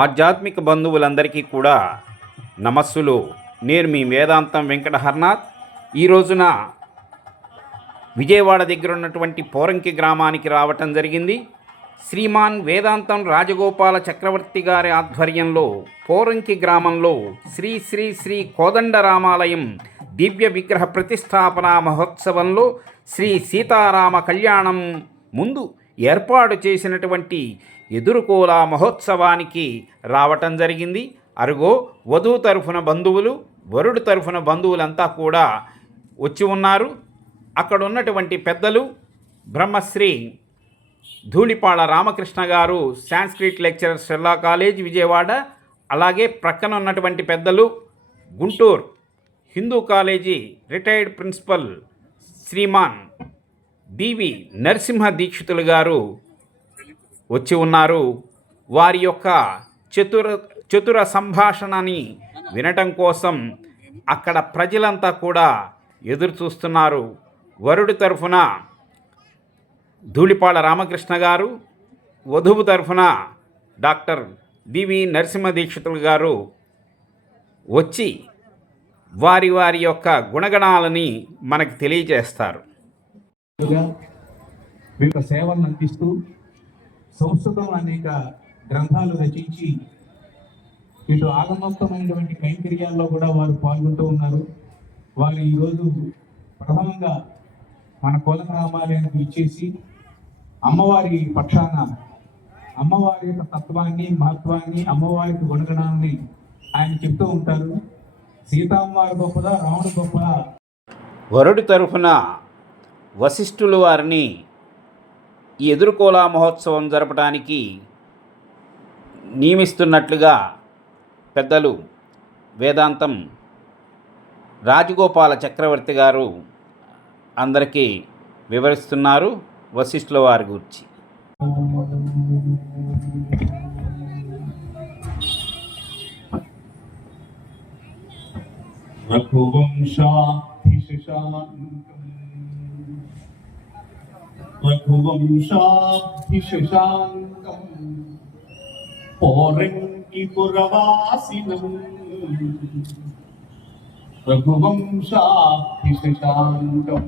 ఆధ్యాత్మిక బంధువులందరికీ కూడా నమస్సులు. నేను మీ వేదాంతం వెంకట హర్నాథ్. ఈ రోజున విజయవాడ దగ్గర ఉన్నటువంటి పోరంకి గ్రామానికి రావటం జరిగింది. శ్రీమాన్ వేదాంతం రాజగోపాల చక్రవర్తి గారి ఆధ్వర్యంలో పోరంకి గ్రామంలో శ్రీ శ్రీ శ్రీ కోదండరామాలయం దివ్య విగ్రహ ప్రతిష్టాపన మహోత్సవంలో శ్రీ సీతారామ కళ్యాణం ముందు ఏర్పాటు చేసినటువంటి ఎదురుకోలా మహోత్సవానికి రావటం జరిగింది. అరుగో వధువు తరఫున బంధువులు, వరుడు తరఫున బంధువులంతా కూడా వచ్చి ఉన్నారు. అక్కడ ఉన్నటువంటి పెద్దలు బ్రహ్మశ్రీ ధూళిపాళ రామకృష్ణ గారు, సాంస్క్రిట్ లెక్చరర్, షెర్లా కాలేజ్ విజయవాడ. అలాగే ప్రక్కన ఉన్నటువంటి పెద్దలు Guntur Hindu college retired principal Sriman D V Narasimha Dikshitulu garu వచ్చి ఉన్నారు. వారి యొక్క చతుర సంభాషణని వినటం కోసం అక్కడ ప్రజలంతా కూడా ఎదురు చూస్తున్నారు. వరుడి తరఫున ధూళిపాళ రామకృష్ణ గారు, వధువు తరఫున డాక్టర్ డివి నరసింహ దీక్షితులు గారు వచ్చి వారి యొక్క గుణగణాలని మనకు తెలియజేస్తారు. వివిధ సేవలను అందిస్తూ సంస్కృతం అనేక గ్రంథాలు రచించి ఇటు ఆగమోక్తమైనటువంటి కైంకర్యాల్లో కూడా వారు పాల్గొంటూ ఉన్నారు. వారు ఈరోజు ప్రథమంగా మన కులనామాలయానికి ఇచ్చేసి అమ్మవారి పక్షాన అమ్మవారి యొక్క తత్వాన్ని, మహత్వాన్ని, అమ్మవారికి గుణగణాన్ని ఆయన చెప్తూ ఉంటారు. సీతమ్మవారి గొప్పదా, రాముడు గొప్పదా? వరుడి తరఫున వశిష్ఠులు వారిని ఈ ఎదురుకోలా మహోత్సవం జరపడానికి నియమిస్తున్నట్లుగా పెద్దలు వేదాంతం రాజగోపాల చక్రవర్తి గారు అందరికీ వివరిస్తున్నారు వశిష్ఠుల వారి గురించి. రఘువంశాభిషశాంకం పోరంకిపురవాసినం రఘువంశాభిషశాంకం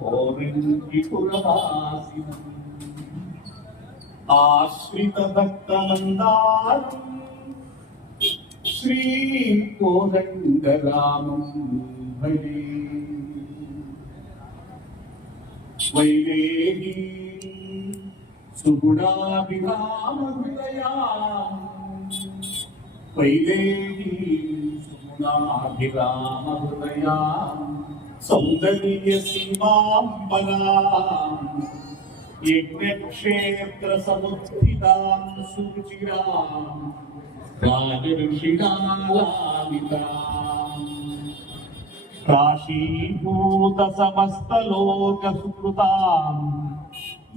పోరంకిపురవాసినం ఆశ్రితభక్తమందారం శ్రీ కోదండరామం భజే వైదేహీ సుగుణాభిరామహృదయా వైదేహీ సుగుణాభిరామహృదయా సౌందర్య సీమాంబనా యజ్ఞక్షేత్ర సముత్థితాం సురుచిరాం రాజర్షిణాలాలితాం కాశీభూత సమస్తలోక సుకృతాం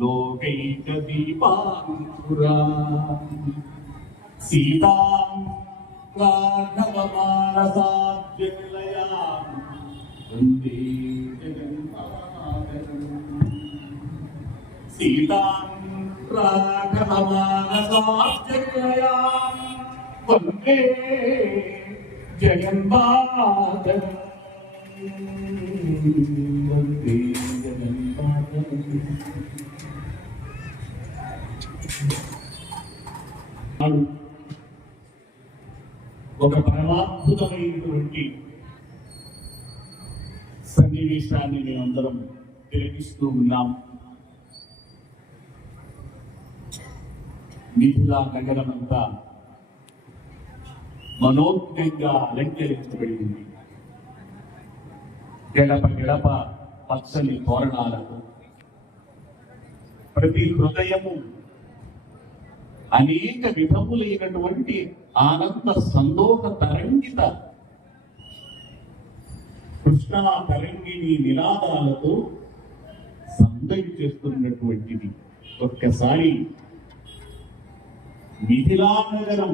లోకైక దీపాంకురాం సీతాం రాఘవమానసాబ్జనిలయాం వందే జగన్మాతరం సీతాం రాఘవమానసాబ్జనిలయాం వందే జగన్మాతరం వందే జగన్మాతరం. ఒక పరమాద్భుతమైనటువంటి సన్నివేశాన్ని మేమందరం తిలకిస్తూ ఉన్నాం. మిథిలా నగరమంతా మనోజ్ఞంగా అలంకరించబడింది. గడప గడప పచ్చని తోరణాలతో ప్రతి హృదయము అనేక విధములైనటువంటి ఆనంద సందోహ తరంగిత కృష్ణా తరంగిణి నినాదాలతో సందడి చేస్తున్నటువంటిది. ఒక్కసారి మిథిలా నగరం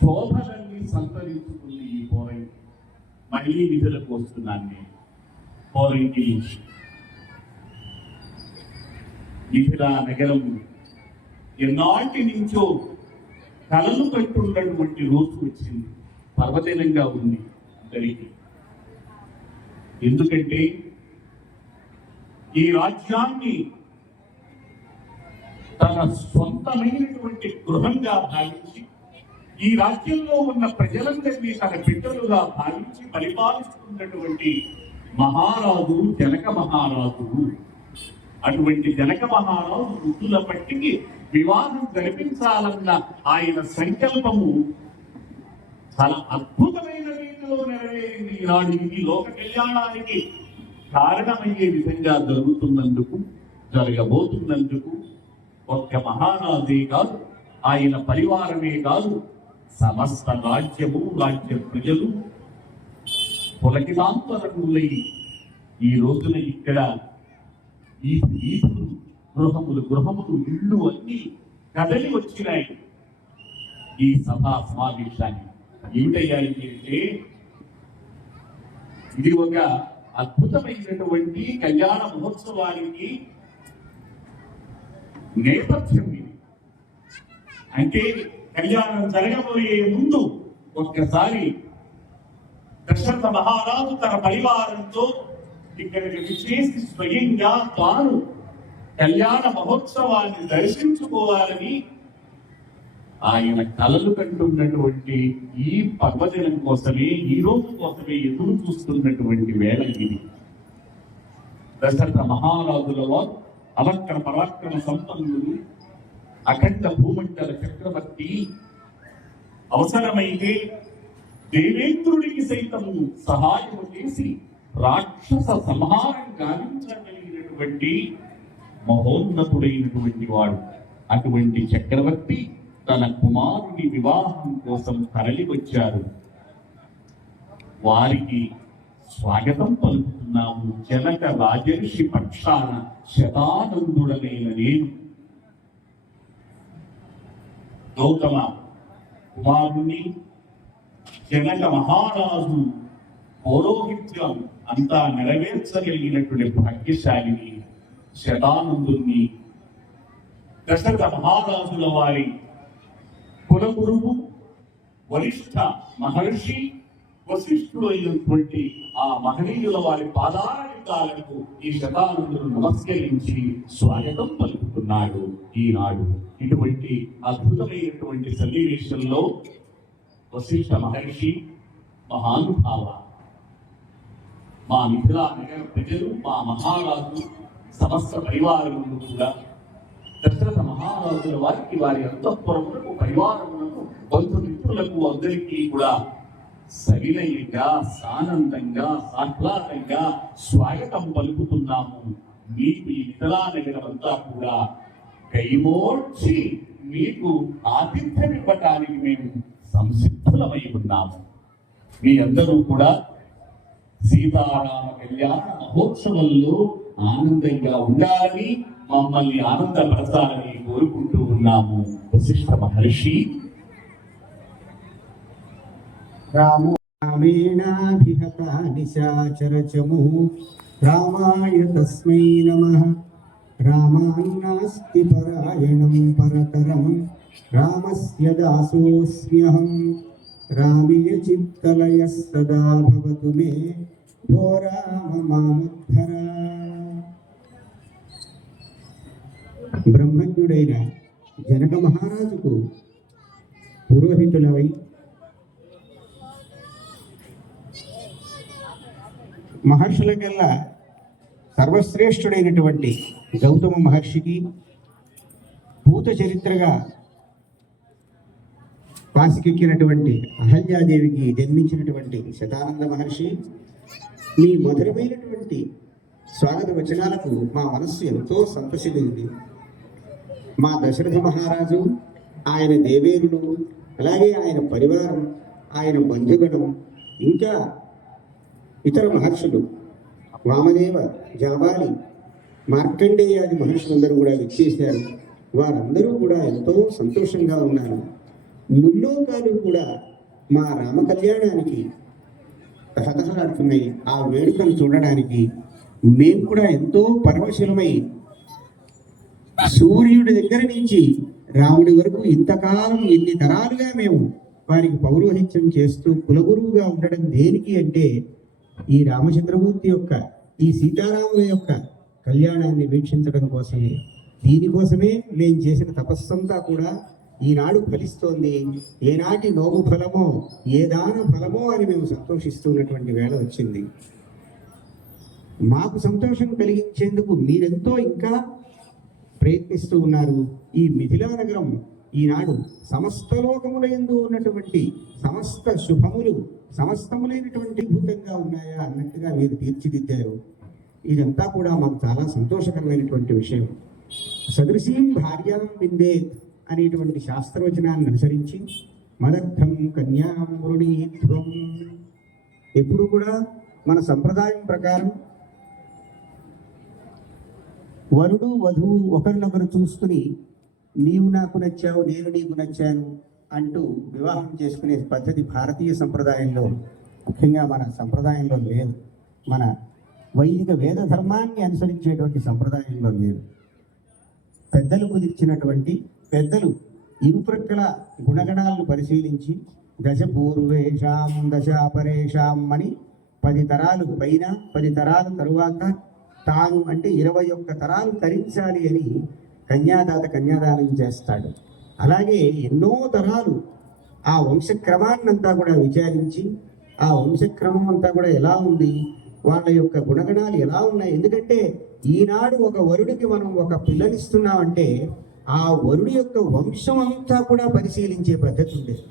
శోభలన్నీ సంతరించుకుంది. ఈ పోరంగి మళ్ళీ నిధులకు వస్తున్నాను నేను. పోరంగి మిథిలా నగరం ఎన్నాటి నుంచో కలలు కట్టున్నటువంటి రోజు వచ్చింది. పర్వదినంగా ఉంది అందరికీ. ఎందుకంటే ఈ రాజ్యాన్ని తన సొంతమైనటువంటి గృహంగా భావించి, ఈ రాజ్యంలో ఉన్న ప్రజలందరినీ తన బిడ్డలుగా భావించి పరిపాలిస్తున్నటువంటి మహారాజు జనక మహారాజు. అటువంటి జనక మహారాజు ఋతుల పట్టికి వివాహం జరిపించాలన్న ఆయన సంకల్పము చాలా అద్భుతమైన రీతిలో నెరవేరింది. ఈనాడు ఈ లోక కళ్యాణానికి కారణమయ్యే విధంగా జరగబోతున్నందుకు ఒక్క మహారాజే కాదు, ఆయన పరివారమే కాదు, సమస్త రాజ్యము, రాజ్య ప్రజలు పులకితాంతరములై ఈ రోజున ఇక్కడ ఈ గృహములు ఇళ్ళు అన్ని కదలి వచ్చినాయి ఈ సభా సమావేశాన్ని. ఏమిటయ్యాయి అంటే ఇది ఒక అద్భుతమైనటువంటి కళ్యాణ మహోత్సవానికి నేపథ్యం. ఇది అంటే కళ్యాణం జరగబోయే ముందు ఒక్కసారి దశరథ మహారాజు తన పరివారంతో ఇక్కడికి విచ్చేసి స్వయంగా తాను కళ్యాణ మహోత్సవాన్ని దర్శించుకోవాలని ఆయన కలలు కంటున్నటువంటి ఈ పర్వదినం కోసమే, ఈ రోజు కోసమే ఎదురు చూస్తున్నటువంటి వేళ ఇది. దశరథ మహారాజుల వారు అవక్ర పరాక్రమ సంపన్నులు, అఖండ భూమండల చక్రవర్తి. అవసరమైతే దేవేంద్రుడికి సైతము సహాయం చేసి రాక్షస సంహారం గావించగలిగినటువంటి మహోన్నతుడైనటువంటి వాడు. అటువంటి చక్రవర్తి తన కుమారుని వివాహం కోసం తరలి వచ్చారు. వారికి స్వాగతం పలుకుతున్నాము. జనక రాజర్షి పక్షాన శతానందుడనైన నేను గౌతమ కుమారుని జనక మహారాజు పౌరోహిత్యం అంతా నెరవేర్చగలిగినటువంటి భాగ్యశాలిని శతానందుని, దశరథ మహారాజుల వారి కులగురువు వరిష్ఠ మహర్షి వశిష్ఠుడు అయినటువంటి ఆ మహనీయుల వారి పాదాలకు ఈ శతానందులు నమస్కరించి స్వాగతం పలుకుతున్నాడు. ఈనాడు ఇటువంటి అద్భుతమైనటువంటి సన్నివేశంలో వశిష్ఠ మహర్షి మహానుభావ, మా మిథిలా నగర ప్రజలు, మా మహారాజు సమస్త పరివారములు కూడా దశరథ మహారాజుల వారికి, వారి అంతఃపురములకు, పరివారములకు, బంధుమిత్రులకు అందరికీ కూడా సవినయంగా, సానందంగా, ఆహ్లాదంగా స్వాగతం పలుకుతున్నాము. మీకు ఈ మిథిలా నగరం అంతా కూడా కైమోడ్చి మీకు ఆతిథ్యం ఇవ్వటానికి మేము సంసిద్ధులమై ఉన్నాము. మీ అందరూ కూడా సీతారామ కళ్యాణ మహోత్సవంలో ఆనందంగా ఉండాలని, మమ్మల్ని ఆనందపరచాలని కోరుకుంటూ ఉన్నాము. వశిష్ఠ మహర్షి రామేణాభిహతా నిశాచరచమూ రామాయ తస్మై నమః. రామాన్నాస్తి పరాయణం పరతరం రామస్య దాసోస్మ్యహం. రామే చిత్తలయ సదా భవతు మే భో రామ మాముద్ధర. బ్రహ్మజ్ఞుడైన జనక మహారాజుకు పురోహితులవై మహర్షులకెల్లా సర్వశ్రేష్ఠుడైనటువంటి గౌతమ మహర్షికి భూత చరిత్రగా వాసికెక్కినటువంటి అహల్యాదేవికి జన్మించినటువంటి శతానంద మహర్షి, మీ మధురమైనటువంటి స్వాగత వచనాలకు మా మనస్సు ఎంతో సంతోషించింది. మా దశరథ మహారాజు, ఆయన దేవేరులు, అలాగే ఆయన పరివారం, ఆయన బంధుగణం, ఇంకా ఇతర మహర్షులు వామదేవ, జాబాలి, మార్కండేయాది మహర్షులందరూ కూడా విచ్చేశారు. వారందరూ కూడా ఎంతో సంతోషంగా ఉన్నారు. ముల్లోకాలు కూడా మా రామ కళ్యాణానికి తహతహలాడుతున్నాయి. ఆ వేడుకను చూడడానికి మేము కూడా ఎంతో పరవశులమై సూర్యుడి దగ్గర నుంచి రాముడి వరకు ఇంతకాలం ఇన్ని తరాలుగా మేము వారికి పౌరోహిత్యం చేస్తూ కులగురువుగా ఉండడం దేనికి అంటే ఈ రామచంద్రమూర్తి యొక్క ఈ సీతారాముల యొక్క కళ్యాణాన్ని వీక్షించడం కోసమే. దీనికోసమే మేము చేసిన తపస్సంతా కూడా ఈనాడు ఫలిస్తోంది. ఏనాటి నోము ఫలమో ఏ దాన ఫలమో అని మేము సంతోషిస్తున్నటువంటి వేళ వచ్చింది. మాకు సంతోషం కలిగించేందుకు మీరెంతో ఇంకా ప్రయత్నిస్తూ ఉన్నారు. ఈ మిథిలా నగరం ఈనాడు సమస్త లోకములందు ఉన్నటువంటి సమస్త శుభములు సమస్తములైనటువంటి భూతంగా ఉన్నాయా అన్నట్టుగా మీరు తీర్చిదిద్దారు. ఇదంతా కూడా మాకు చాలా సంతోషకరమైనటువంటి విషయం. సదృశీం భార్యాం విందేత్ అనేటువంటి శాస్త్రవచనాన్ని అనుసరించి మదర్థం కన్యాం వృణీధ్వం, ఎప్పుడు కూడా మన సంప్రదాయం ప్రకారం వరుడు వధువు ఒకరినొకరు చూసుకుని నీవు నాకు నచ్చావు నేను నీకు నచ్చాను అంటూ వివాహం చేసుకునే పద్ధతి భారతీయ సంప్రదాయంలో, ముఖ్యంగా మన సంప్రదాయంలో లేదు. మన వైదిక వేద ధర్మాన్ని అనుసరించేటువంటి సంప్రదాయంలో లేదు. పెద్దలు కుదిర్చినటువంటి పెద్దలు ఇరుప్రక్కల గుణగణాలను పరిశీలించి దశ పూర్వేషాం దశాపరేషాం అని 10 తరాలు పైన 10 తరాల తరువాత తాను అంటే 21 తరాలు తరించాలి అని కన్యాదాత కన్యాదానం చేస్తాడు. అలాగే ఎన్నో తరాలు ఆ వంశక్రమాన్నంతా కూడా విచారించి ఆ వంశక్రమం అంతా కూడా ఎలా ఉంది, వాళ్ళ యొక్క గుణగణాలు ఎలా ఉన్నాయి. ఎందుకంటే ఈనాడు ఒక వరుడికి మనం ఒక పిల్లనిస్తున్నామంటే ఆ వరుడి యొక్క వంశం అంతా కూడా పరిశీలించే పద్ధతి ఉండేది.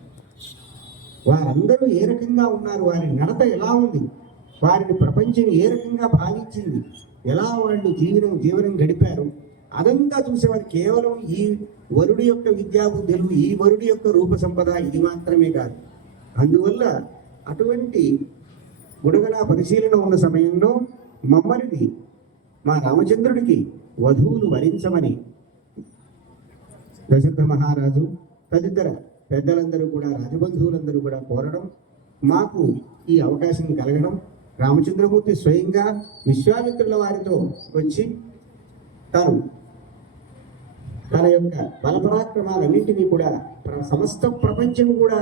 వారందరూ ఏ రకంగా ఉన్నారు, వారి నడత ఎలా ఉంది, వారిని ప్రపంచం ఏ రకంగా భావించింది, ఎలా వాళ్ళు జీవనం గడిపారు, అదంతా చూసేవారు. కేవలం ఈ వరుడి యొక్క విద్యాబుద్ధులు, ఈ వరుడి యొక్క రూప సంపద ఇది మాత్రమే కాదు. అందువల్ల అటువంటి గుణగణ పరిశీలన ఉన్న సమయంలో మమ్మల్ని మా రామచంద్రుడికి వధువును వరించమని దశరథ మహారాజు తదితర పెద్దలందరూ కూడా రాజబంధువులందరూ కూడా కోరడం, మాకు ఈ అవకాశం కలగడం, రామచంద్రమూర్తి స్వయంగా విశ్వామిత్రుల వారితో వచ్చి తన యొక్క బలపరాక్రమాలన్నింటినీ కూడా సమస్త ప్రపంచం కూడా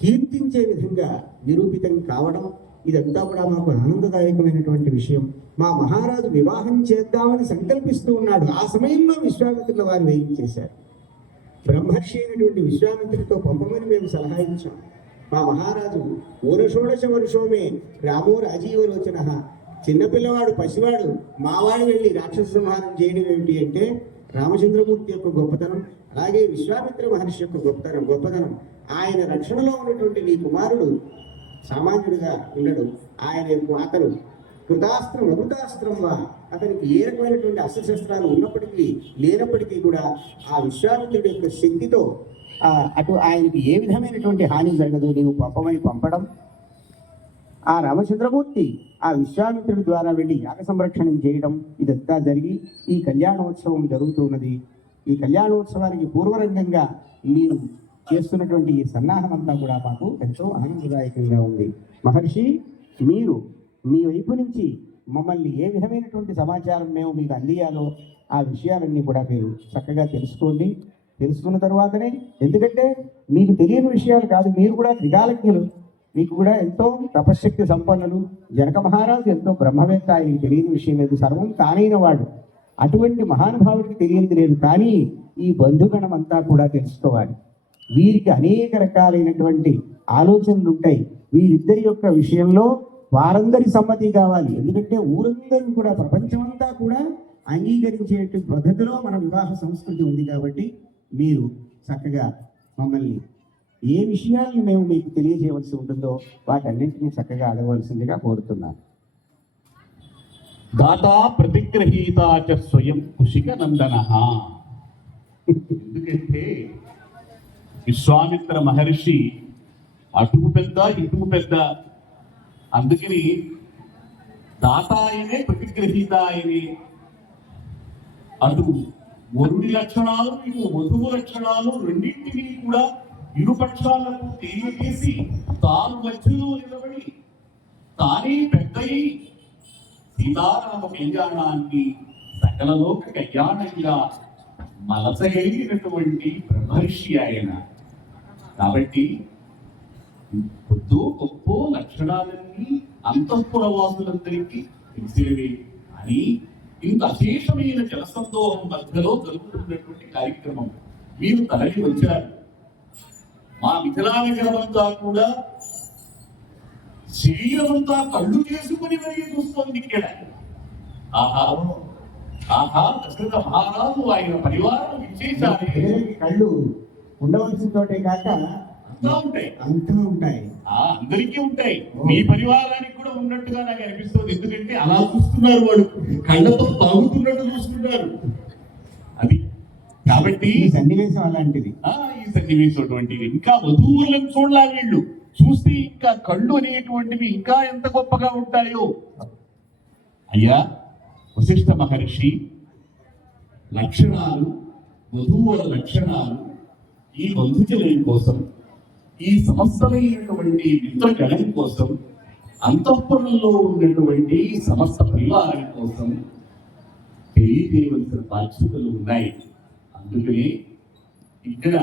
కీర్తించే విధంగా నిరూపితం కావడం, ఇదంతా కూడా మాకు ఆనందదాయకమైనటువంటి విషయం. మా మహారాజు వివాహం చేద్దామని సంకల్పిస్తూ ఉన్నాడు. ఆ సమయంలో విశ్వామిత్రుల వారు వేయించేశారు. బ్రహ్మర్షి అయినటువంటి విశ్వామిత్రుడితో పంపమని మేము సలహా ఇచ్చాం. మా మహారాజు ఊరషోడశ వర్షోమే రామో రాజీవలోచన, చిన్నపిల్లవాడు పసివాడు మావాడు వెళ్ళి రాక్షస సంహారం చేయడం ఏమిటి అంటే రామచంద్రమూర్తి యొక్క గొప్పతనం, అలాగే విశ్వామిత్ర మహర్షి యొక్క గొప్పతనం. ఆయన రక్షణలో ఉన్నటువంటి నీ కుమారుడు సామాన్యుడిగా ఉండడు. అతను కృతాస్త్రం అమృతాస్త్రం వా, అతనికి ఏ రకమైనటువంటి అస్త్రశస్త్రాలు ఉన్నప్పటికీ లేనప్పటికీ కూడా ఆ విశ్వామిత్రుడి యొక్క శక్తితో అటు ఆయనకి ఏ విధమైనటువంటి హాని జరగదు. నీవు పంపడం ఆ రామచంద్రమూర్తి ఆ విశ్వామిత్రుడి ద్వారా వెళ్ళి యాగ సంరక్షణం చేయడం, ఇదంతా జరిగి ఈ కళ్యాణోత్సవం జరుగుతున్నది. ఈ కళ్యాణోత్సవానికి పూర్వరంగంగా మీరు చేస్తున్నటువంటి ఈ సన్నాహం అంతా కూడా మాకు ఎంతో ఆనందదాయకంగా ఉంది. మహర్షి, మీరు మీ వైపు నుంచి మమ్మల్ని ఏ విధమైనటువంటి సమాచారం మేము మీకు అందియాలో ఆ విషయాలన్నీ కూడా మీరు చక్కగా తెలుసుకోండి. తెలుసుకున్న తర్వాతనే, ఎందుకంటే మీకు తెలియని విషయాలు కాదు, మీరు కూడా త్రికాలజ్ఞులు, మీకు కూడా ఎంతో తపశ్శక్తి సంపన్నులు. జనక మహారాజు ఎంతో బ్రహ్మవేత్త, ఆయనకి తెలియని విషయం లేదు, సర్వం తానైన వాడు. అటువంటి మహానుభావుడికి తెలియనిది లేదు. కానీ ఈ బంధుగణం అంతా కూడా తెలుసుకోవాలి. వీరికి అనేక రకాలైనటువంటి ఆలోచనలు ఉంటాయి. వీరిద్దరి యొక్క విషయంలో వారందరి సమ్మతి కావాలి. ఎందుకంటే ఊరందరూ కూడా ప్రపంచమంతా కూడా అంగీకరించే పద్ధతిలో మన వివాహ సంస్కృతి ఉంది. కాబట్టి మీరు చక్కగా మమ్మల్ని ఏ విషయాలను మేము మీకు తెలియజేయవలసి ఉంటుందో వాటన్నింటినీ చక్కగా అడగవలసిందిగా కోరుతున్నాను. దాతా ప్రతిగ్రహీత చ స్వయం కుశిక నందన. ఎందుకంటే విశ్వామిత్ర మహర్షి అటుకు పెద్ద ఇటుకు పెద్ద, అందుకని దాత ఆయనే ప్రతిగ్రహీత ఆయనే. అటు వరుడి లక్షణాలు ఇటు వధువు లక్షణాలు రెండింటినీ కూడా ఇరుపక్షాలకు తెలియజేసి తాను మధ్యలో నిలబడి తానే పెద్దయి సీతారామ కళ్యాణాన్ని సకలలోక కళ్యాణంగా మలచగలిగినటువంటి బ్రహ్మర్షి ఆయన. కాబట్టి కొద్దో గొప్ప లక్షణాలన్నీ అంతఃపురవాసులందరికీ తెలిసినవి అని ఇంత అశేషమైన జనసందోహం మధ్యలో జరుగుతున్నటువంటి కార్యక్రమం మీరు తరలి వచ్చారు. మా మిథిలానగరమంతా కూడా శరీరమంతా కళ్ళు చేసుకుని మరీ చూస్తోంది ఇక్కడ. ఆహా ఆహా, దశరథ మహారాజు ఆయన పరివారం విశేషాలు ప్రజలకి కళ్ళు ఉండవలసిన తోటే కాక అంతా ఉంటాయి. అంతా ఉంటాయి. అందరికీ ఉంటాయి. మీ పరివారానికి కూడా ఉన్నట్టుగా నాకు అనిపిస్తుంది. ఎందుకంటే అలా చూస్తున్నారు, వాడు కళ్ళతో తాగుతున్నట్టు చూస్తున్నారు. అది కాబట్టి ఈ సన్నివేశం అలాంటిది. ఈ సన్నివేశం అటువంటిది. ఇంకా వధువులను చూడాలి వీళ్ళు. చూస్తే ఇంకా కళ్ళు అనేటువంటివి ఇంకా ఎంత గొప్పగా ఉంటాయో. అయ్యా వశిష్ఠ మహర్షి లక్షణాలు, వధువుల లక్షణాలు ఈ బంధుజనం కోసం, ఈ సమస్తమైనటువంటి మిత్రగణం కోసం, అంతఃపురంలో ఉన్నటువంటి సమస్త పరివారం కోసం తెలియజేయవలసిన బాధ్యతలు ఉన్నాయి. అందుకనే ఇక్కడ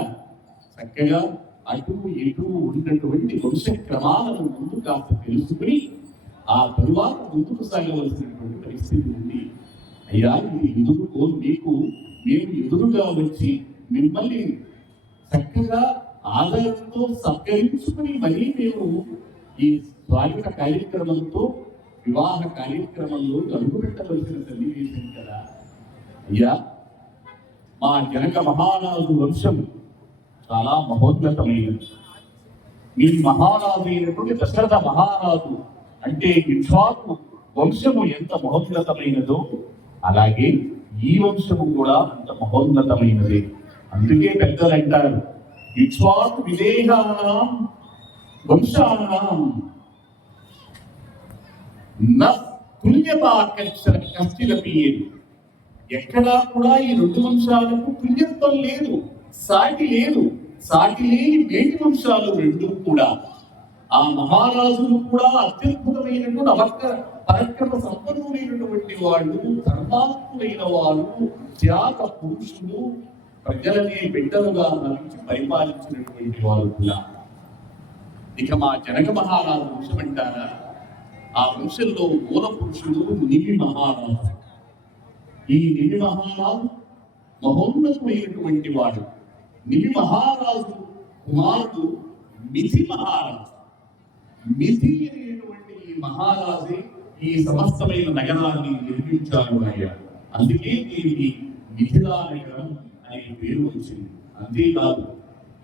చక్కగా అటు ఇటు ఉన్నటువంటి వంశక్రమాలను ముందు కాస్త తెలుసుకుని ఆ తరువాత ముందుకు సాగవలసినటువంటి పరిస్థితి ఉంది. అయ్యా ఇది ఎదురుకో, మీకు మేము ఎదురుగా వచ్చి మిమ్మల్ని చక్కగా ఆదరణతో సత్కరించుకుని మరీ మేము ఈ స్వాగత కార్యక్రమంతో వివాహ కార్యక్రమంలో అడుగుపెట్టవలసిన సన్నివేశం కదా. అయ్యా మా జనక మహారాజు వంశం చాలా మహోన్నతమైనది. మీ మహారాజు అయినటువంటి దశరథ మహారాజు అంటే ఇక్ష్వాకు వంశము ఎంత మహోన్నతమైనదో అలాగే ఈ వంశము కూడా అంత మహోన్నతమైనది. అందుకే పెద్దలు అంటారు, ఇక్ష్వాకు విదేహానాం వంశానాం కశ్చిదపి. ఎక్కడా కూడా ఈ రెండు వంశాలకు తుల్యత్వం లేదు, సాటి లేదు. సాటి లేని వేటి వంశాలు రెండు కూడా. ఆ మహారాజులు కూడా అత్యద్భుతమైనటువంటి పరాక్రమ సంపన్నులైనటువంటి వాళ్ళు, ధర్మాత్ములైన వారు, త్యాగ పురుషులు, ప్రజలనే బిడ్డలుగా నడిచి పరిపాలించినటువంటి వారు కూడా. ఇక మా జనక మహారాజు వంశం అంటారా, ఆ వంశంలో మూల పురుషుడు నిమి మహారాజు. ఈ నిమి మహారాజు మహోన్నతమైనటువంటి వాడు. నిమి మహారాజు కుమారుడు మిథి మహారాజు. మిథి అనేటువంటి ఈ మహారాజే ఈ సమస్తమైన నగరాన్ని నిర్మించారు అయ్యారు. అందుకే దీనికి మిథిలా నగరం అనే పేరు వచ్చింది. అంతేకాదు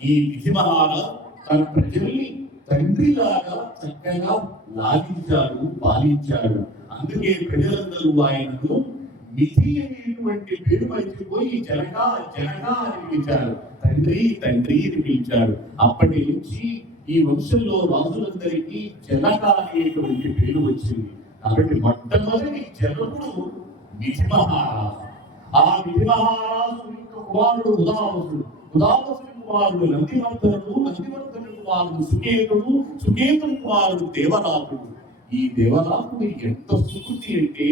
ఈ మిథి మహారాజు తన ప్రజల్ని తండ్రిలాగా చక్కగా లాగించాడు, పాలించాడు. అందుకే ప్రజలందరూ ఆయనను మిథి అనేటువంటి పేరు మర్చిపోయి జనకా జనకా అని పిలిచారు. తండ్రి తండ్రి అని పిలిచారు. అప్పటి నుంచి ఈ వంశంలో రాజులందరికీ జనక అనేటువంటి పేరు వచ్చింది. కాబట్టి మొట్టమొదటి జనకుడు మిథి మహారాజు. ఆ మిథి మహారాజు యొక్క కుమారుడు ఉదావసుడు. ఉదావసుడి కుమారుడు నందివర్ధనుడు. నందివర్ధనుడి కుమారుడు సుకేతుడు. సుకేతుడి కుమారుడు దేవరాజుడు. ఈ దేవరాజుడు ఎంత సుకృతి అంటే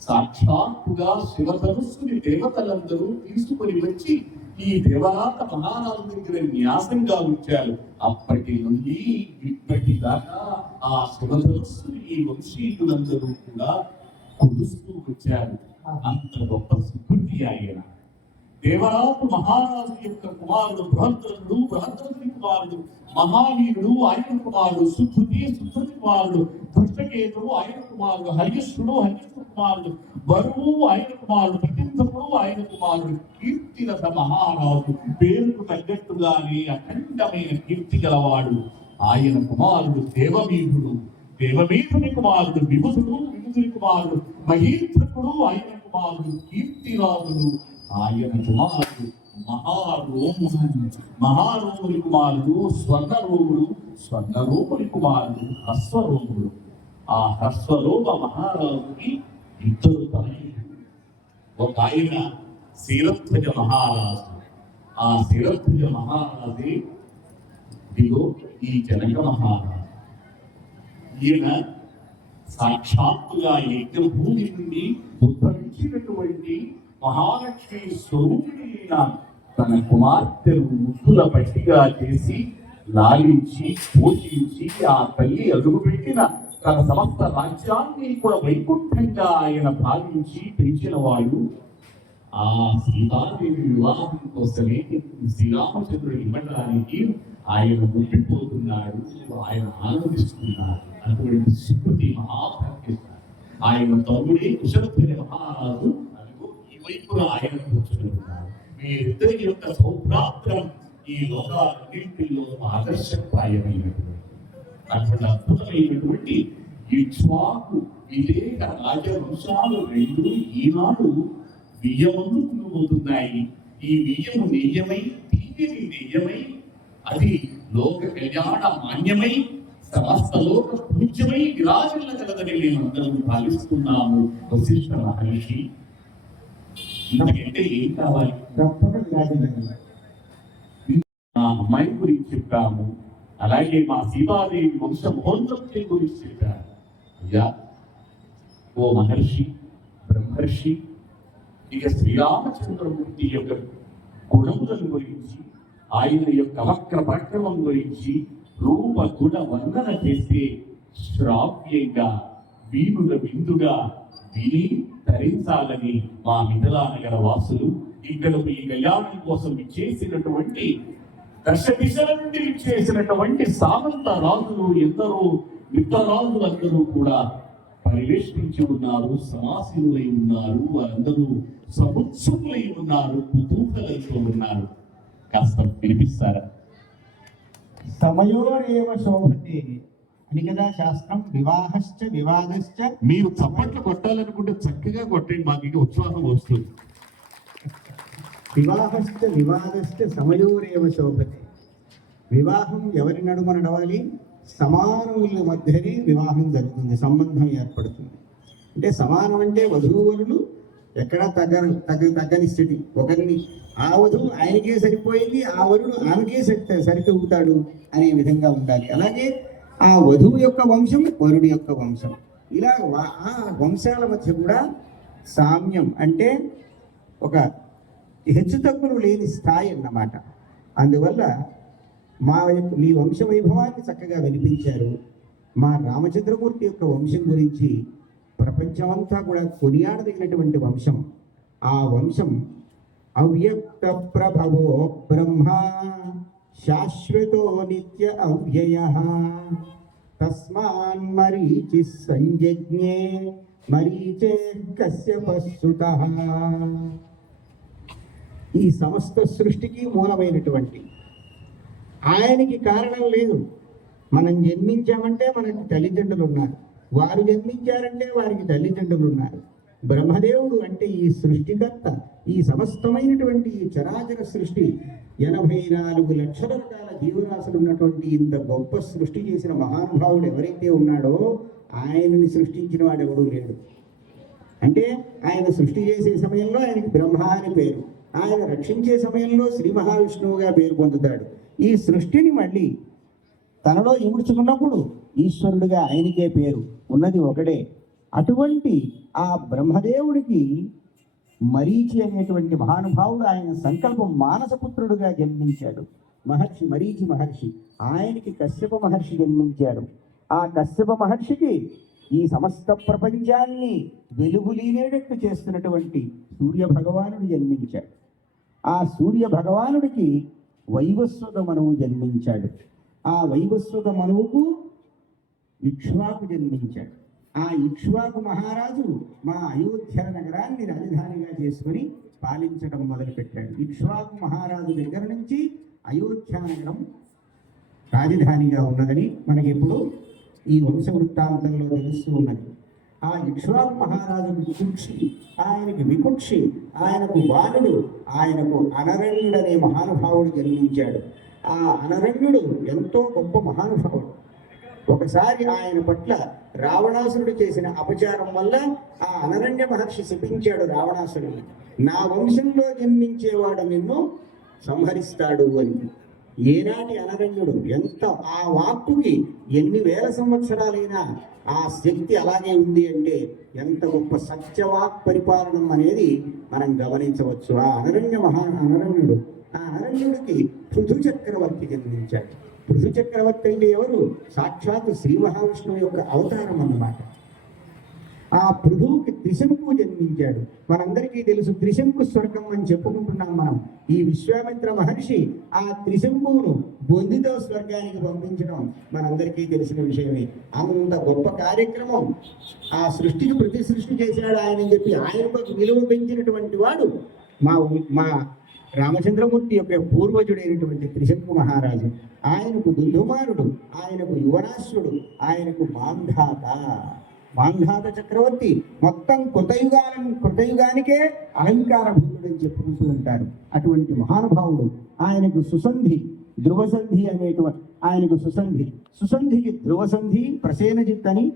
సాక్షాత్తుగా శివధనుస్సుని దేవతలందరూ తీసుకొని వచ్చి ఈ దేవరాత మహారాజు దగ్గర న్యాసంగా ఉంచారు. అప్పటి నుండి ఇప్పటి దాకా ఆ శివధనుస్సుని ఈ వంశీయులందరూ కూడా కొలుస్తూ వచ్చారు. అంత గొప్ప సుకృతి ఆయన. దేవరాజు మహారాజు యొక్క కుమారుడు బృహద్రథుడు. బృహద్రథుడి కుమారుడు మహావీరుడు. ఆయన కుమారుడు సుధృతి. సుధృతి కుమారుడు ధృష్టకేతుడు. ఆయన కుమారుడు హర్యశ్రుడు. హర్యశ్రుడు కుమారుడు వరువు. ఆయన కుమారుడు ప్రతింధకుడు. ఆయన కుమారుడు కీర్తిరథ మహారాజు. పేరుకు తగ్గట్టుగానే అఖండమైన కీర్తి గలవాడు. ఆయన కుమారుడు దేవమీధుడు. దేవమీధుని కుమారుడు విభుధుడు. విభుధుని కుమారుడు మహేంద్రకుడు. ఆయన కుమారుడు కీర్తిరాజుడు. ఆయన కుమారుడు మహారోముడు. మహారోముని కుమారుడు స్వర్ణరోముడు. స్వర్ణరోముని కుమారుడు హస్వరోముడు. ఆ హస్వరోమ మహారాజుకి ఇద్దరు తనయులు. ఒక ఆయన శీలధ్వజ మహారాజు. ఆ శీలధ్వజ మహారాజే ఇదిగో ఈ జనక మహారాజు. ఈయన సాక్షాత్తుగా యజ్ఞభూమి నుండి ఉద్భవించినటువంటి మహాలక్ష్మి స్వరూపిణి తన కుమార్తెను ముద్దుల పట్టిగా చేసి లాలించి పోషించి ఆ తల్లి అడుగుపెట్టిన తన సమస్త రాజ్యాన్ని కూడా వైకుంఠంగా ఆయన భావించి పెంచిన వాడు ఆ సీతాదేవి వివాహం కోసమే శ్రీరామచంద్రుడు ఇవ్వడానికి ఆయన ముప్పిపోతున్నాడు, ఆయన ఆనందిస్తున్నాడు. అటువంటి సుకృతి మహాభక్తి. ఆయన తమ్ముడే కుశలపురి మహారాజు అదిగో ఈ వైపున ఆయన కూర్చున్నాడు. మీరిద్దరి యొక్క సౌభ్రాత్రం ఈ లోకాలన్నింటిలో ఆదర్శప్రాయమైనటువంటి అటువంటి అద్భుతమైనటువంటి ఇక్ష్వాకు వివేక రాజవంశాలు రెండు ఈనాడు బియ్యమందుకుపోతున్నాయి. ఈ బియ్యము నెయ్యమై తీయని నెయ్యమై అది లోక కళ్యాణ మాన్యమై సమస్త లోక పూజ్యమై విరాజనగలదని మేమందరం భావిస్తున్నాము. వశిష్ఠ మహర్షి ఇంతకంటే ఏం కావాలి? తప్పక విరాజనగలరు. మా అమ్మాయి గురించి చెప్పాము, అలాగే మా సీతాదేవి వంశ మహోన్నతి గురించి చెప్పారు. అయ్యా ఓ మహర్షి బ్రహ్మర్షి, ఇక శ్రీరామచంద్రమూర్తి యొక్క గుణములను గురించి, ఆయన యొక్క వక్ర పట్టణం గురించి రూప గుణ వర్ణన చేస్తే శ్రావ్యంగా వీణుల విందుగా విని ధరించాలని మా మిథిలానగర వాసులు ఇక్కడకు ఈ కళ్యాణం కోసం ఇచ్చేసినటువంటి దశ దిశల నుండి ఇచ్చేసినటువంటి సామంత రాజులు ఎందరో మిత్రరాజులందరూ కూడా పరివేష్టించి ఉన్నారు, సమాసీనులై ఉన్నారు. వారందరూ సముత్సుకులై ఉన్నారు, కుతూహలంతో ఉన్నారు. కాస్త వినిపిస్తారా? సమయోరేవ శోభతే అని కదా శాస్త్రం. వివాహశ్చ వివాదశ్చ. మీరు చప్పట్లు కొట్టాలనుకుంటే చక్కగా కొట్టండి, మాకు ఇక ఉత్సాహం వస్తుంది. వివాహశ్చ వివాదశ్చ సమయోరేవ శోభతే. వివాహం ఎవరి నడుమ నడవాలి? సమానముల మధ్యనే వివాహం జరుగుతుంది, సంబంధం ఏర్పడుతుంది. అంటే సమానం అంటే వధూవరులు ఎక్కడా తగ్గని స్థితి. ఒకరిని ఆ వధువు ఆయనకే సరిపోయింది, ఆ వరుడు ఆమెకే సరితూగుతాడు అనే విధంగా ఉండాలి. అలాగే ఆ వధువు యొక్క వంశం వరుడి యొక్క వంశం, ఇలా ఆ వంశాల మధ్య కూడా సామ్యం అంటే ఒక హెచ్చుతగ్గులు లేని స్థాయి అన్నమాట. అందువల్ల మీ వంశ వైభవాన్ని చక్కగా వినిపించారు. మా రామచంద్రమూర్తి యొక్క వంశం గురించి ప్రపంచమంతా కూడా కొనియాడదగినటువంటి వంశం. ఆ వంశం అవ్యక్త ప్రభవో బ్రహ్మ శాశ్వతో నిత్య అవ్యయః తస్మాన్ మరీచి సంజజ్ఞే మరీచే కశ్యపస్సుతః. ఈ సమస్త సృష్టికి మూలమైనటువంటి ఆయనకి కారణం లేదు. మనం జన్మించామంటే మనకి తల్లిదండ్రులు ఉన్నారు, వారు జన్మించారంటే వారికి తల్లిదండ్రులు ఉన్నారు. బ్రహ్మదేవుడు అంటే ఈ సృష్టికర్త, ఈ సమస్తమైనటువంటి ఈ చరాచర సృష్టి 84 లక్షల రకాల జీవరాశులు ఉన్నటువంటి ఇంత గొప్ప సృష్టి చేసిన మహానుభావుడు ఎవరైతే ఉన్నాడో ఆయనని సృష్టించిన వాడు ఎవడూ లేడు. అంటే ఆయన సృష్టి చేసే సమయంలో ఆయనకి బ్రహ్మ అని పేరు, ఆయన రక్షించే సమయంలో శ్రీ మహావిష్ణువుగా పేరు పొందుతాడు. ఈ సృష్టిని మళ్ళీ తనలో ఇముడ్చుకున్నప్పుడు ఈశ్వరుడిగా ఆయనకే పేరు, ఉన్నది ఒకడే. అటువంటి ఆ బ్రహ్మదేవుడికి మరీచి అనేటువంటి మహానుభావుడు ఆయన సంకల్పం మానసపుత్రుడుగా జన్మించాడు. మరీచి మహర్షి, ఆయనకి కశ్యప మహర్షి జన్మించాడు. ఆ కశ్యప మహర్షికి ఈ సమస్త ప్రపంచాన్ని వెలుగులీనేటట్టు చేస్తున్నటువంటి సూర్య భగవానుడు జన్మించాడు. ఆ సూర్య భగవానుడికి వైవస్వత మనువు జన్మించాడు. ఆ వైవస్వత మనువుకు ఇక్ష్వాకు జన్మించాడు. ఆ ఇక్ష్వాకు మహారాజు మా అయోధ్య నగరాన్ని రాజధానిగా చేసుకుని పాలించడం మొదలుపెట్టాడు. ఇక్ష్వాకు మహారాజు దగ్గర నుంచి అయోధ్య నగరం రాజధానిగా ఉన్నదని మనకిప్పుడు ఈ వంశ వృత్తాంతంలో తెలుస్తూ ఉన్నది. ఆ ఇక్ష్వాకు మహారాజుకు కుక్షి, ఆయనకి వికుక్షి, ఆయనకు బాలుడు, ఆయనకు అనరణ్యుడు అనే మహానుభావుడు జన్మించాడు. ఆ అనరణ్యుడు ఎంతో గొప్ప మహానుభావుడు. ఒకసారి ఆయన పట్ల రావణాసురుడు చేసిన అపచారం వల్ల ఆ అనరణ్య మహర్షి శపించాడు రావణాసురుడిని, నా వంశంలో జన్మించేవాడు నిన్ను సంహరిస్తాడు అని. ఏనాటి అనరణ్యుడు ఎంత ఆ వాక్కుకి ఎన్ని వేల సంవత్సరాలైనా ఆ శక్తి అలాగే ఉంది అంటే ఎంత గొప్ప సత్యవాక్ పరిపాలనం అనేది మనం గమనించవచ్చు. ఆ అనరణ్యుడు ఆ అనరణ్యుడికి పృథు చక్రవర్తి జన్మించాడు. పృథు చక్రవర్తి అంటే ఎవరు? సాక్షాత్ శ్రీ మహావిష్ణువు యొక్క అవతారం అన్నమాట. ఆ పృథువుకి త్రిశంకు జన్మించాడు. మనందరికీ తెలుసు త్రిశంకు స్వర్గం అని చెప్పుకుంటున్నాం మనం. ఈ విశ్వామిత్ర మహర్షి ఆ త్రిశంకువును బొందితో స్వర్గానికి పంపించడం మనందరికీ తెలిసిన విషయమే. అంత గొప్ప కార్యక్రమం ఆ సృష్టికి ప్రతి సృష్టి చేశాడు ఆయన అని చెప్పి ఆయనకు విలువ పెంచినటువంటి వాడు మా రామచంద్రమూర్తి యొక్క పూర్వజుడైనటువంటి త్రిశంకు మహారాజు. ఆయనకు దుందుమారుడు, ఆయనకు యువరాశ్రుడు, ఆయనకు మాంధాత చక్రవర్తి. మొత్తం కృతయుగానికే అలంకారభూతుడని చెప్పుకుంటూ ఉంటారు. అటువంటి మహానుభావుడు. ఆయనకు సుసంధి ధ్రువసంధి ఆయనకు సుసంధికి ధ్రువసంధి ప్రసేనజిత్ అని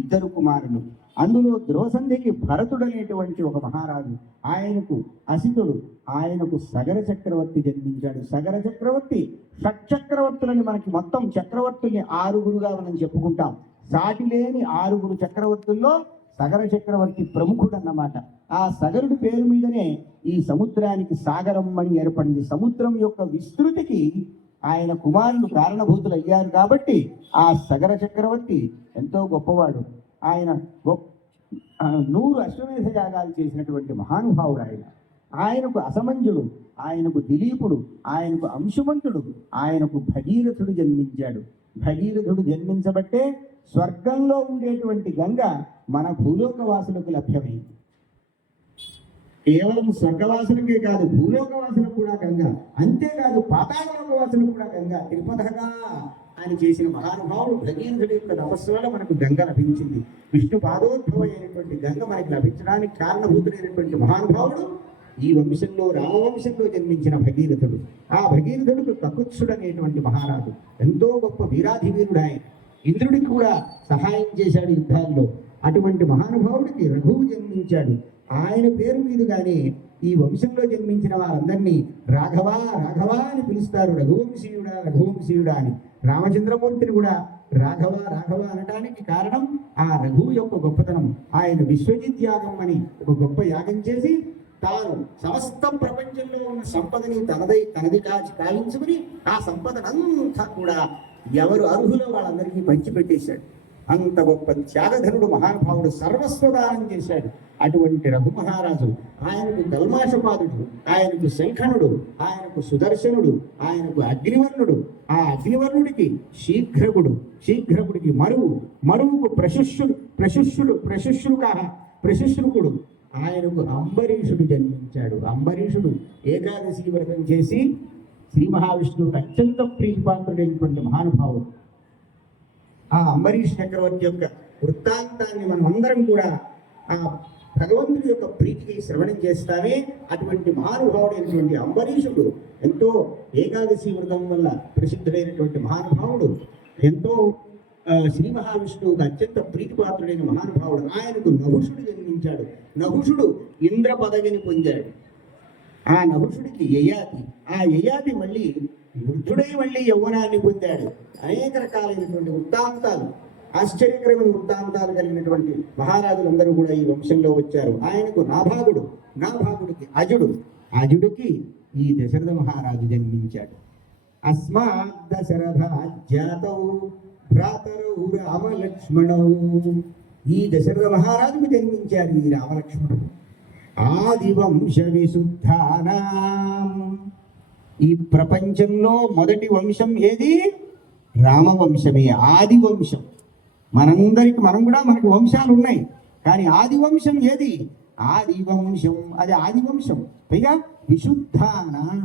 ఇద్దరు కుమారులు. అందులో ధ్రువసంధికి భరతుడు అనేటువంటి ఒక మహారాజు. ఆయనకు అసితుడు, ఆయనకు సగర చక్రవర్తి జన్మించాడు. సగర చక్రవర్తి షట్చక్రవర్తులని మనకి మొత్తం చక్రవర్తుల్ని 6గురుగా మనం చెప్పుకుంటాం. సాటి లేని 6గురు చక్రవర్తుల్లో సగర చక్రవర్తి ప్రముఖుడు అన్నమాట. ఆ సగరుడి పేరు మీదనే ఈ సముద్రానికి సాగరం అని ఏర్పడింది. సముద్రం యొక్క విస్తృతికి ఆయన కుమారులు కారణభూతులు అయ్యారు కాబట్టి ఆ సగర చక్రవర్తి ఎంతో గొప్పవాడు. ఆయన 100 అశ్వమేధ యాగాలు చేసినటువంటి మహానుభావుడు ఆయన. ఆయనకు అసమంజుడు, ఆయనకు దిలీపుడు, ఆయనకు అంశుమంతుడు, ఆయనకు భగీరథుడు జన్మించాడు. భగీరథుడు జన్మించబట్టే స్వర్గంలో ఉండేటువంటి గంగ మన భూలోకవాసులకు లభ్యమైంది. కేవలం స్వర్గవాసులకే కాదు, భూలోకవాసులకు కూడా గంగ. అంతేకాదు పాతాళలోకవాసులకు కూడా గంగ. తిరుపతగా అని చేసిన మహానుభావుడు భగీరథుడి యొక్క తపస్సు వల్ల మనకు గంగ లభించింది. విష్ణు పాదోద్భవ అయినటువంటి గంగ మనకి లభించడానికి కారణభూతుడైనటువంటి మహానుభావుడు ఈ వంశంలో రామవంశంలో జన్మించిన భగీరథుడు. ఆ భగీరథుడికి కకుత్సుడు అనేటువంటి మహారాజు ఎంతో గొప్ప వీరాధివీరుడు. ఆయన ఇంద్రుడికి కూడా సహాయం చేశాడు యుద్ధాల్లో. అటువంటి మహానుభావుడికి రఘువు జన్మించాడు. ఆయన పేరు మీదుగానే ఈ వంశంలో జన్మించిన వారందరినీ రాఘవా రాఘవా అని పిలుస్తారు. రఘువంశీయుడా అని. రామచంద్రమూర్తిని కూడా రాఘవ రాఘవ అనడానికి కారణం ఆ రఘువు యొక్క గొప్పతనం. ఆయన విశ్వజిత్ యాగం అని ఒక గొప్ప యాగం చేసి తాను సమస్త ప్రపంచంలో ఉన్న సంపదని తనది కావించుకుని ఆ సంపదనంతా కూడా ఎవరు అర్హులో వాళ్ళందరికీ పంచిపెట్టేశాడు. అంత గొప్ప త్యాగధనుడు మహానుభావుడు, సర్వస్వదానం చేశాడు. అటువంటి రఘు మహారాజు ఆయనకు కల్మాషపాదుడు, ఆయనకు శంఖనుడు, ఆయనకు సుదర్శనుడు, ఆయనకు అగ్నివర్ణుడు, ఆ అగ్నివర్ణుడికి శీఘ్రకుడికి మరువుకు ప్రశుశ్రుకుడు, ఆయనకు అంబరీషుడు జన్మించాడు. అంబరీషుడు ఏకాదశి వ్రతం చేసి శ్రీ మహావిష్ణువుకు అత్యంత ప్రీతిపాత్రుడైనటువంటి మహానుభావుడు. ఆ అంబరీష్ చక్రవర్తి యొక్క వృత్తాంతాన్ని మనం అందరం కూడా ఆ భగవంతుడి యొక్క ప్రీతికి శ్రవణం చేస్తామే. అటువంటి మహానుభావుడైనటువంటి అంబరీషుడు ఎంతో ఏకాదశి వ్రతం వల్ల ప్రసిద్ధుడైనటువంటి మహానుభావుడు, ఎంతో శ్రీ మహావిష్ణువుకు అత్యంత ప్రీతిపాత్రుడైన మహానుభావుడు. ఆయనకు నహుషుడు జన్మించాడు. నహుషుడు ఇంద్ర పదవిని పొందాడు. ఆ నహుషుడికి యయాతి, ఆ యయాతి మళ్ళీ వృద్ధుడై మళ్ళీ యౌవనాన్ని పొందాడు. అనేక రకాలైనటువంటి వృత్తాంతాలు, ఆశ్చర్యకరమైన వృత్తాంతాలు కలిగినటువంటి మహారాజులందరూ కూడా ఈ వంశంలో వచ్చారు. ఆయనకు నాభాగుడికి అజుడికి ఈ దశరథ మహారాజు జన్మించాడు. అస్మాద్ దశరథాజ్ఞాతౌ భ్రాతరౌ రామలక్ష్మణౌ. ఈ దశరథ మహారాజుకు జన్మించారు ఈ రామలక్ష్మణుడు. ఆదివంశ విశుద్ధానాం. ఈ ప్రపంచంలో మొదటి వంశం ఏది? రామవంశమే, ఆది వంశం. మనకు వంశాలు ఉన్నాయి, కానీ ఆది వంశం ఏది? ఆదివంశం. అది ఆదివంశం. పైగా విశుద్ధానాం,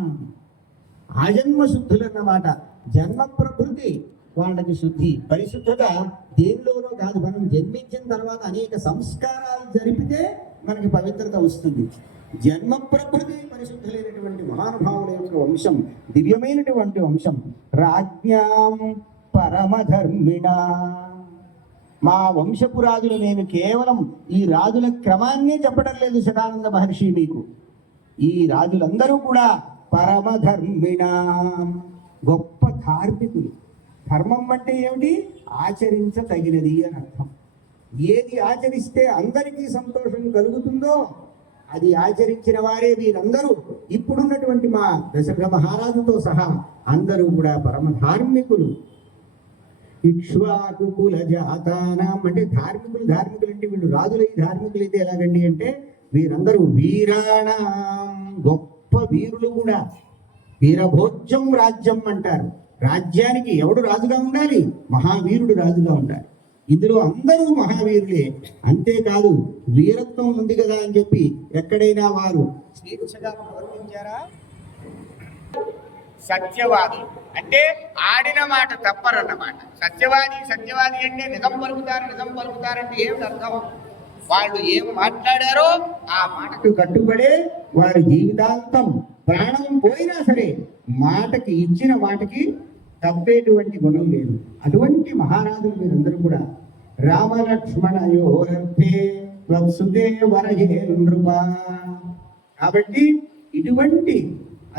ఆజన్మ శుద్ధులు అన్నమాట. జన్మ ప్రకృతి వాళ్ళకి శుద్ధి, పరిశుద్ధత దేనిలోనో కాదు. మనం జన్మించిన తర్వాత అనేక సంస్కారాలు జరిపితే మనకి పవిత్రత వస్తుంది. జన్మ ప్రకృతి పరిశుద్ధులైనటువంటి మహానుభావుల యొక్క వంశం దివ్యమైనటువంటి వంశం. రాజ్ఞాం పరమధర్మిణ. మా వంశపు రాజులు, నేను కేవలం ఈ రాజుల క్రమాన్నే చెప్పడం లేదు సదానంద మహర్షి మీకు. ఈ రాజులందరూ కూడా పరమధర్మిణ. గొప్ప ధార్మికులు. ధర్మం అంటే ఏమిటి? ఆచరించదగినది అని అర్థం. ఏది ఆచరిస్తే అందరికీ సంతోషం కలుగుతుందో అది ఆచరించిన వారే వీరందరూ. ఇప్పుడున్నటువంటి మా దశరథ మహారాజుతో సహా అందరూ కూడా పరమ ధార్మికులు. ఇక్ష్వాకు కుల జాతానాం అంటే ధార్మికులు అంటే వీళ్ళు రాజులై ధార్మికులైతే ఎలాగండి అంటే వీరందరూ వీరాణం గొప్ప వీరులు కూడా. వీరభోజ్యం రాజ్యం అంటారు. రాజ్యానికి ఎవడు రాజుగా ఉండాలి? మహావీరుడు రాజుగా ఉండాలి. ఇందులో అందరూ మహావీరులే. అంతేకాదు వీరత్వం ఉంది కదా అని చెప్పి ఎక్కడైనా వారు స్వేచ్ఛగా ప్రవర్తించారా? సత్యవాది అంటే ఆడిన మాట తప్పరన్నమాట. సత్యవాది అంటే నిజం పలుకుతారంటే ఏమిటి అర్థం? వాళ్ళు ఏం మాట్లాడారో ఆ మాటకు కట్టుబడే వారి జీవితాంతం ప్రాణం పోయినా సరే మాటకి ఇచ్చిన మాటకి తప్పేటువంటి గుణం లేదు. అటువంటి మహారాజులు మీరందరూ కూడా. రామలక్ష్మణయోరర్థే వత్సుదే వరహే నృప. కాబట్టి ఇటువంటి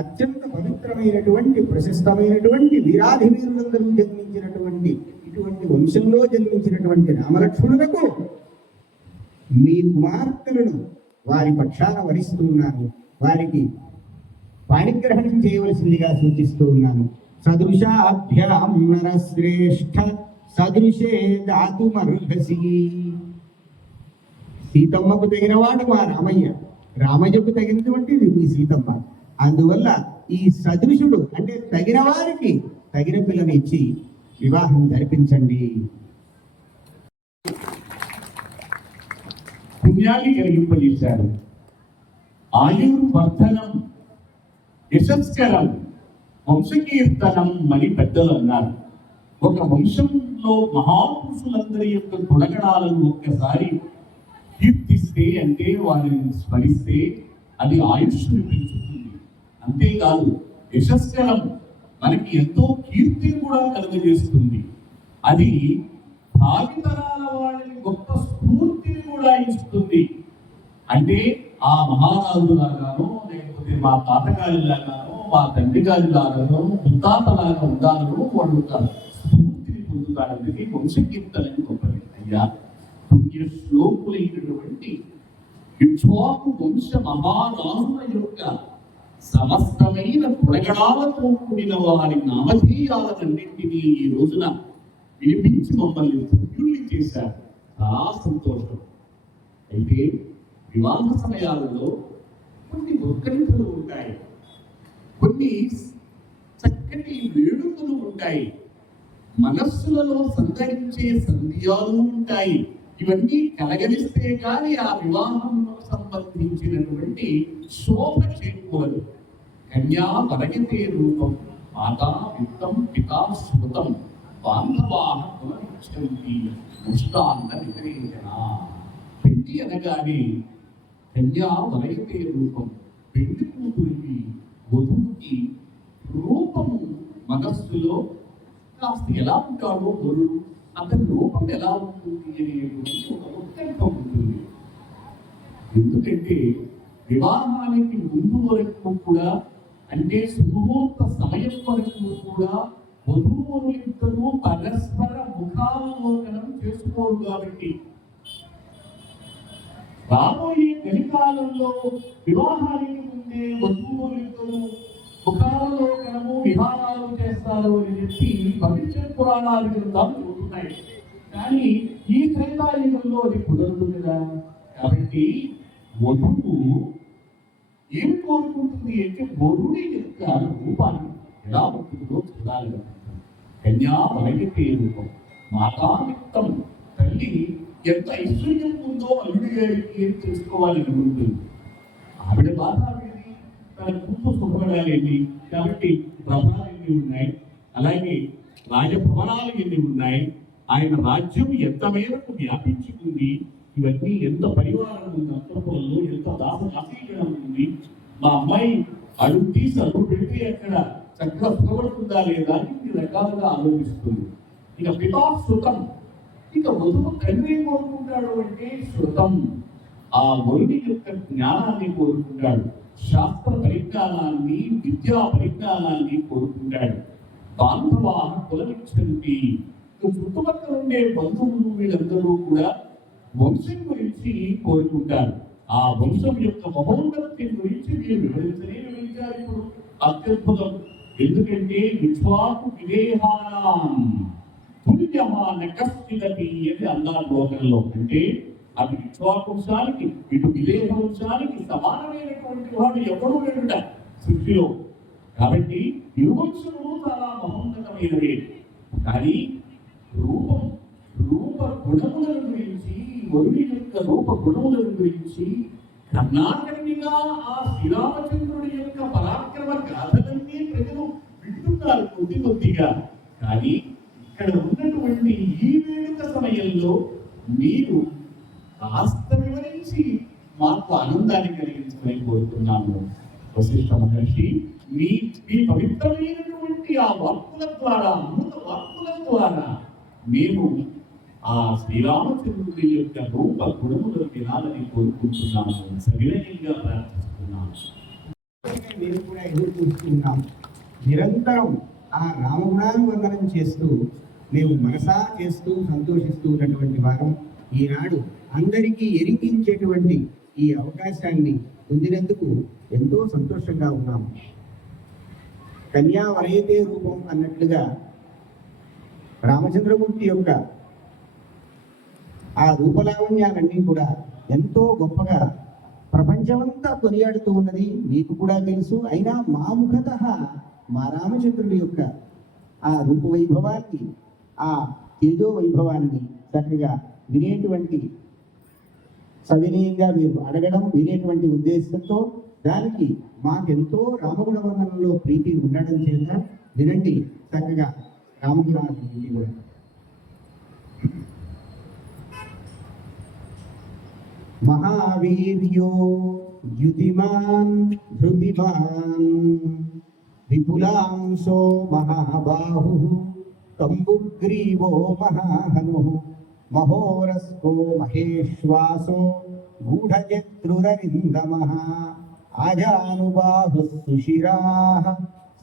అత్యంత పవిత్రమైనటువంటి ప్రశస్తమైనటువంటి వీరాధి వీరులందరూ జన్మించినటువంటి ఇటువంటి వంశంలో జన్మించినటువంటి రామలక్ష్మణులకు మీ కుమార్తెలను వారి పక్షాన వరిస్తూ ఉన్నాను. వారికి పాణిగ్రహణం చేయవలసిందిగా సూచిస్తూ ఉన్నాను. సదృశాభ్యాం నరశ్రేష్ఠ సదృశే దాతుమర్హసి. సీతమ్మకు తగినవాడు మా రామయ్య, రామయ్యకు తగినటువంటిది మీ సీతమ్మ. అందువల్ల ఈ సదృశుడు అంటే తగిన వారికి తగిన పిల్లని ఇచ్చి వివాహం జరిపించండి. పుణ్యాన్ని కలిగింపజేశారు. ఆయుర్వర్ధనం యశస్కరం వంశకీర్తనం అని పెద్దలు అన్నారు. ఒక వంశంలో మహాపురుషులందరి యొక్క గుణగణాలను ఒక్కసారి కీర్తిస్తే అంటే వారిని స్మరిస్తే అది ఆయుష్ని పెంచుతుంది. అంతేకాదు యశస్కరం మనకి ఎంతో కీర్తిని కూడా కలుగజేస్తుంది. అది భావితరాల వాళ్ళని గొప్ప స్ఫూర్తిని కూడా ఇస్తుంది. అంటే ఆ మహారాజులాగానో లేకపోతే మా తాతగారిలాగానో మా తండ్రి గారిలాగానో ముత్తాతలాగా ఉండాలనో వాళ్ళు స్ఫూర్తిని పొందుతారనేది వంశకీర్తనని గొప్పది. అయ్యా పుణ్య శ్లోకులైనటువంటి ఇక్ష్వాకు వంశ మహారాజుల యొక్క సమస్తమైన గుణగణాలతో కూడిన వారి నామధేయాలన్నింటినీ ఈ రోజున వినిపించి మమ్మల్ని ధన్యుల్ని చేశారు. చాలా సంతోషం. అయితే వివాహ సమయాలలో కొన్ని ఉత్కంఠలు ఉంటాయి, కొన్ని చక్కటి వేడుకలు ఉంటాయి, మనస్సులలో సంతరించే సంధ్యాలు ఉంటాయి. ఇవన్నీ కలగలిస్తే కానీ ఆ వివాహంలో సంబంధించినటువంటి శోభ చేకూరదు. కన్యా వరగతే రూపం మాతా విత్తం పితా స్మృతం బాంధవాహ పునరిచ్చంతి ముష్టాంత విపరీజన. పెళ్లి అనగానే కన్యా వరగతే రూపం, పెళ్లి కూతురికి వధువుకి రూపము మనస్సులో కాస్త ఎలా ఉంటాడో వరుడు, అతని రూపం ఎలా ఉంటుంది అనేటువంటి ఒక ఉత్కంఠ ఉంటుంది. ఎందుకంటే వివాహానికి ముందు వరకు కూడా అంటే సుముహూర్త సమయం వరకు కూడా వధూవరులిద్దరూ పరస్పర ముఖావలోకనం చేసుకోరు. కాబట్టి రాబోయే కలికాలంలో వివాహానికి ముందే వధూవరులిద్దరూ ముఖావలోకనము విహారాలు చేస్తారు అని చెప్పి భవిష్యత్ పురాణాలు గ్రంథాలు చెబుతున్నాయి. కానీ ఈ త్రేతాయుగంలో అది కుదరదు కదా. కాబట్టి వధువు ఏం కోరుకుంటుంది అంటే వరుడి యొక్క రూపాన్ని ఎలా ఉంటుందో చూడాలి. కన్యా వరగతే రూపం మాతా విత్తం, తల్లి ఎంత ఐశ్వర్యం ఉందో అల్లుడి గారికి తెలుసుకోవాలి అనుకుంటుంది. ఆవిడ బాధ ఆవిడది, తన కూతురు సుఖపడాలేంటి. కాబట్టి ప్రభావాలు ఎన్ని ఉన్నాయి, అలాగే రాజభవనాలు ఎన్ని ఉన్నాయి, ఆయన రాజ్యం ఎంత మేరకు వ్యాపించుకుంది, ఇవన్నీ ఎంత పరివారం ఉంది, అంతఃపురంలో ఎంత దాసీకరణం ఉంది. మా అమ్మాయి అడుగు తీసి అడుగు పెడితే అక్కడ చక్కగా సుఖపడుతుందా లేదా అని ఇన్ని రకాలుగా ఆలోచిస్తుంది. ఇక పితా శృతం, ఇక వధువు తండ్రి ఏం కోరుకుంటాడు అంటే శృతం, ఆ వరుడి యొక్క జ్ఞానాన్ని కోరుకుంటాడు, శాస్త్ర పరిజ్ఞానాన్ని విద్యా పరిజ్ఞానాన్ని కోరుకుంటాడు. బాంధవా కులమిచ్చంతి. చుట్టుపక్కల ఉండే బంధువులు వీళ్ళందరూ కూడా వంశం గురించి కోరుకుంటారు. ఆ వంశం యొక్క మహోన్నతి గురించి మీరు వివరించారు. ఇప్పుడు అత్యద్భుతం. ఎందుకంటే విశ్వాకు విదేహానాం తుల్యమాన కష్టిదపి అని అన్నారు లోకంలో. అంటే అటు విశ్వావంశానికి ఇటు విదేహ వంశానికి సమానమైనటువంటి వాడు ఎవరు లేడుట సృష్టిలో. కాబట్టి ఇరువంశములు చాలా మహోన్నతమైనవే. కానీ రూప గుణముల గురించి, వరుడి యొక్క రూప గుణముల గురించి కర్ణాటకంగా ఆ శ్రీరామచంద్రుడి యొక్క పరాక్రమ గాథలన్నీ ప్రజలు వింటున్నారు కొద్దిగా. కానీ ఇక్కడ ఉన్నటువంటి ఈ వేడుక సమయంలో మీరు కాస్త వివరించి మాకు ఆనందాన్ని కలిగించమని కోరుతున్నాము. వశిష్ఠ మహర్షి మీ పవిత్రమైనటువంటి ఆ వాక్కుల ద్వారా, అమృత వాక్కుల ద్వారా మేము ఆ శ్రీరామచంద్రుడి యొక్క రూప గుణములు వినాలని కోరుకుంటున్నాము, సవినయంగా ప్రార్థిస్తున్నాము. మేము కూడా ఎదురు చూస్తున్నాం. నిరంతరం ఆ రామగుణానువర్ణనం చేస్తూ మేము మనసా చేస్తూ సంతోషిస్తూ ఉన్నటువంటి వారం ఈనాడు అందరికీ ఎరిగించేటువంటి ఈ అవకాశాన్ని పొందినందుకు ఎంతో సంతోషంగా ఉన్నాము. కన్యా వరయతే రూపం అన్నట్లుగా రామచంద్రమూర్తి యొక్క ఆ రూపలావణ్యాలన్నీ కూడా ఎంతో గొప్పగా ప్రపంచమంతా కొనియాడుతూ ఉన్నది. మీకు కూడా తెలుసు. అయినా మా ముఖత మా రామచంద్రుడి యొక్క ఆ రూప వైభవాన్ని, ఆ తేజో వైభవాన్ని చక్కగా వినేటువంటి, సవినయంగా మీరు అడగడం, వినేటువంటి ఉద్దేశంతో దానికి మాకెంతో రామగుణ వర్ణనలో ప్రీతి ఉండడం చేత వినండి చక్కగా రామగుణాన్ని కూడా. మహావీర్యో యుతిమాన్ ధృతిమాన్ విపులాంశో మహాబాహు కంబుగ్రీవో మహాహను మహోరస్కో మహేశ్వాసో గూఢజత్రురవిందమః ఆజానుబాహుః సుశిరాః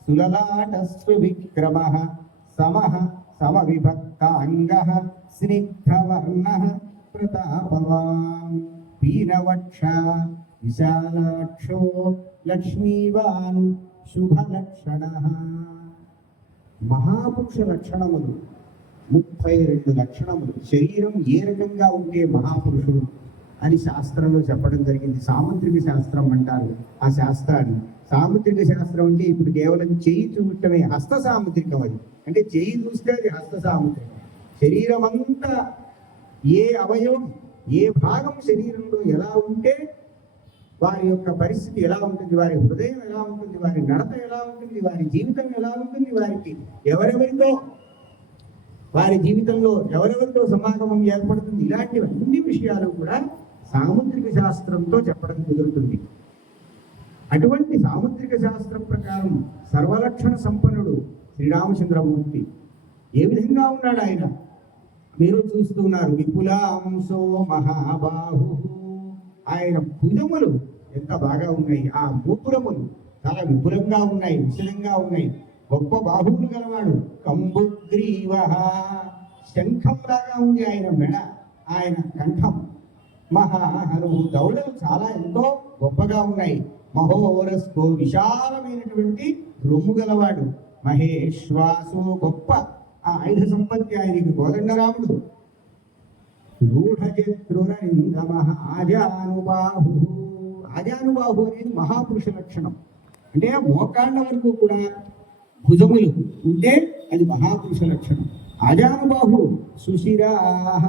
సులలాటస్సు విక్రమః సమః సమవిభక్తాంగః స్నిగ్ధవర్ణః ప్రతాపవాన్ పీనవక్ష విశాలాక్షో లక్ష్మీవాన్ శుభలక్షణః. మహాపురుష లక్షణములు 32 లక్షణములు. శరీరం ఏ రకంగా ఉంటే మహాపురుషుడు అని శాస్త్రంలో చెప్పడం జరిగింది. సాముద్రిక శాస్త్రం అంటారు ఆ శాస్త్రాన్ని. సాముద్రిక శాస్త్రం అంటే ఇప్పుడు కేవలం చేయి చూడటమే, హస్త సాముద్రికం. అది అంటే చేయి చూస్తే అది హస్త సాముద్రికం. శరీరం అంతా ఏ అవయవం, ఏ భాగం శరీరంలో ఎలా ఉంటే వారి యొక్క పరిస్థితి ఎలా ఉంటుంది, వారి హృదయం ఎలా ఉంటుంది, వారి నడత ఎలా ఉంటుంది, వారి జీవితం ఎలా ఉంటుంది, వారికి వారి జీవితంలో ఎవరెవరితో సమాగమం ఏర్పడుతుంది, ఇలాంటి అన్ని విషయాలు కూడా సాముద్రిక శాస్త్రంతో చెప్పడం కుదురుతుంది. అటువంటి సాముద్రిక శాస్త్రం ప్రకారం సర్వలక్షణ సంపన్నుడు శ్రీరామచంద్రమూర్తి. ఏ విధంగా ఉన్నాడు ఆయన మీరు చూస్తున్నారు. విపులాంశో మహాబాహు. ఆయన భుజములు ఎంత బాగా ఉన్నాయి, ఆ మూపురములు చాలా విపులంగా ఉన్నాయి, విశలంగా ఉన్నాయి. గొప్ప బాహువులు గలవాడు. కంబుగ్రీవ, శంఖంలాగా ఉంది ఆయన మెడ, ఆయన కంఠం. మహాహను, దౌడలు చాలా ఎంతో గొప్పగా ఉన్నాయి. మహోరస్కో, విశాలమైనటువంటి రొమ్ము గలవాడు. మహేశ్వాసు, గొప్ప ఆ ఆయుధ సంపత్తి ఆయనకి కోదండరాముడు. రూఢజత్రురవిందమః ఆజానుబాహు. ఆజానుబాహు అనేది మహాపురుష లక్షణం. అంటే మోకాళ్ళ వరకు కూడా భుజములు ఉంటే అది మహాపురుష లక్షణం. ఆజానుబాహు సుశిరాః.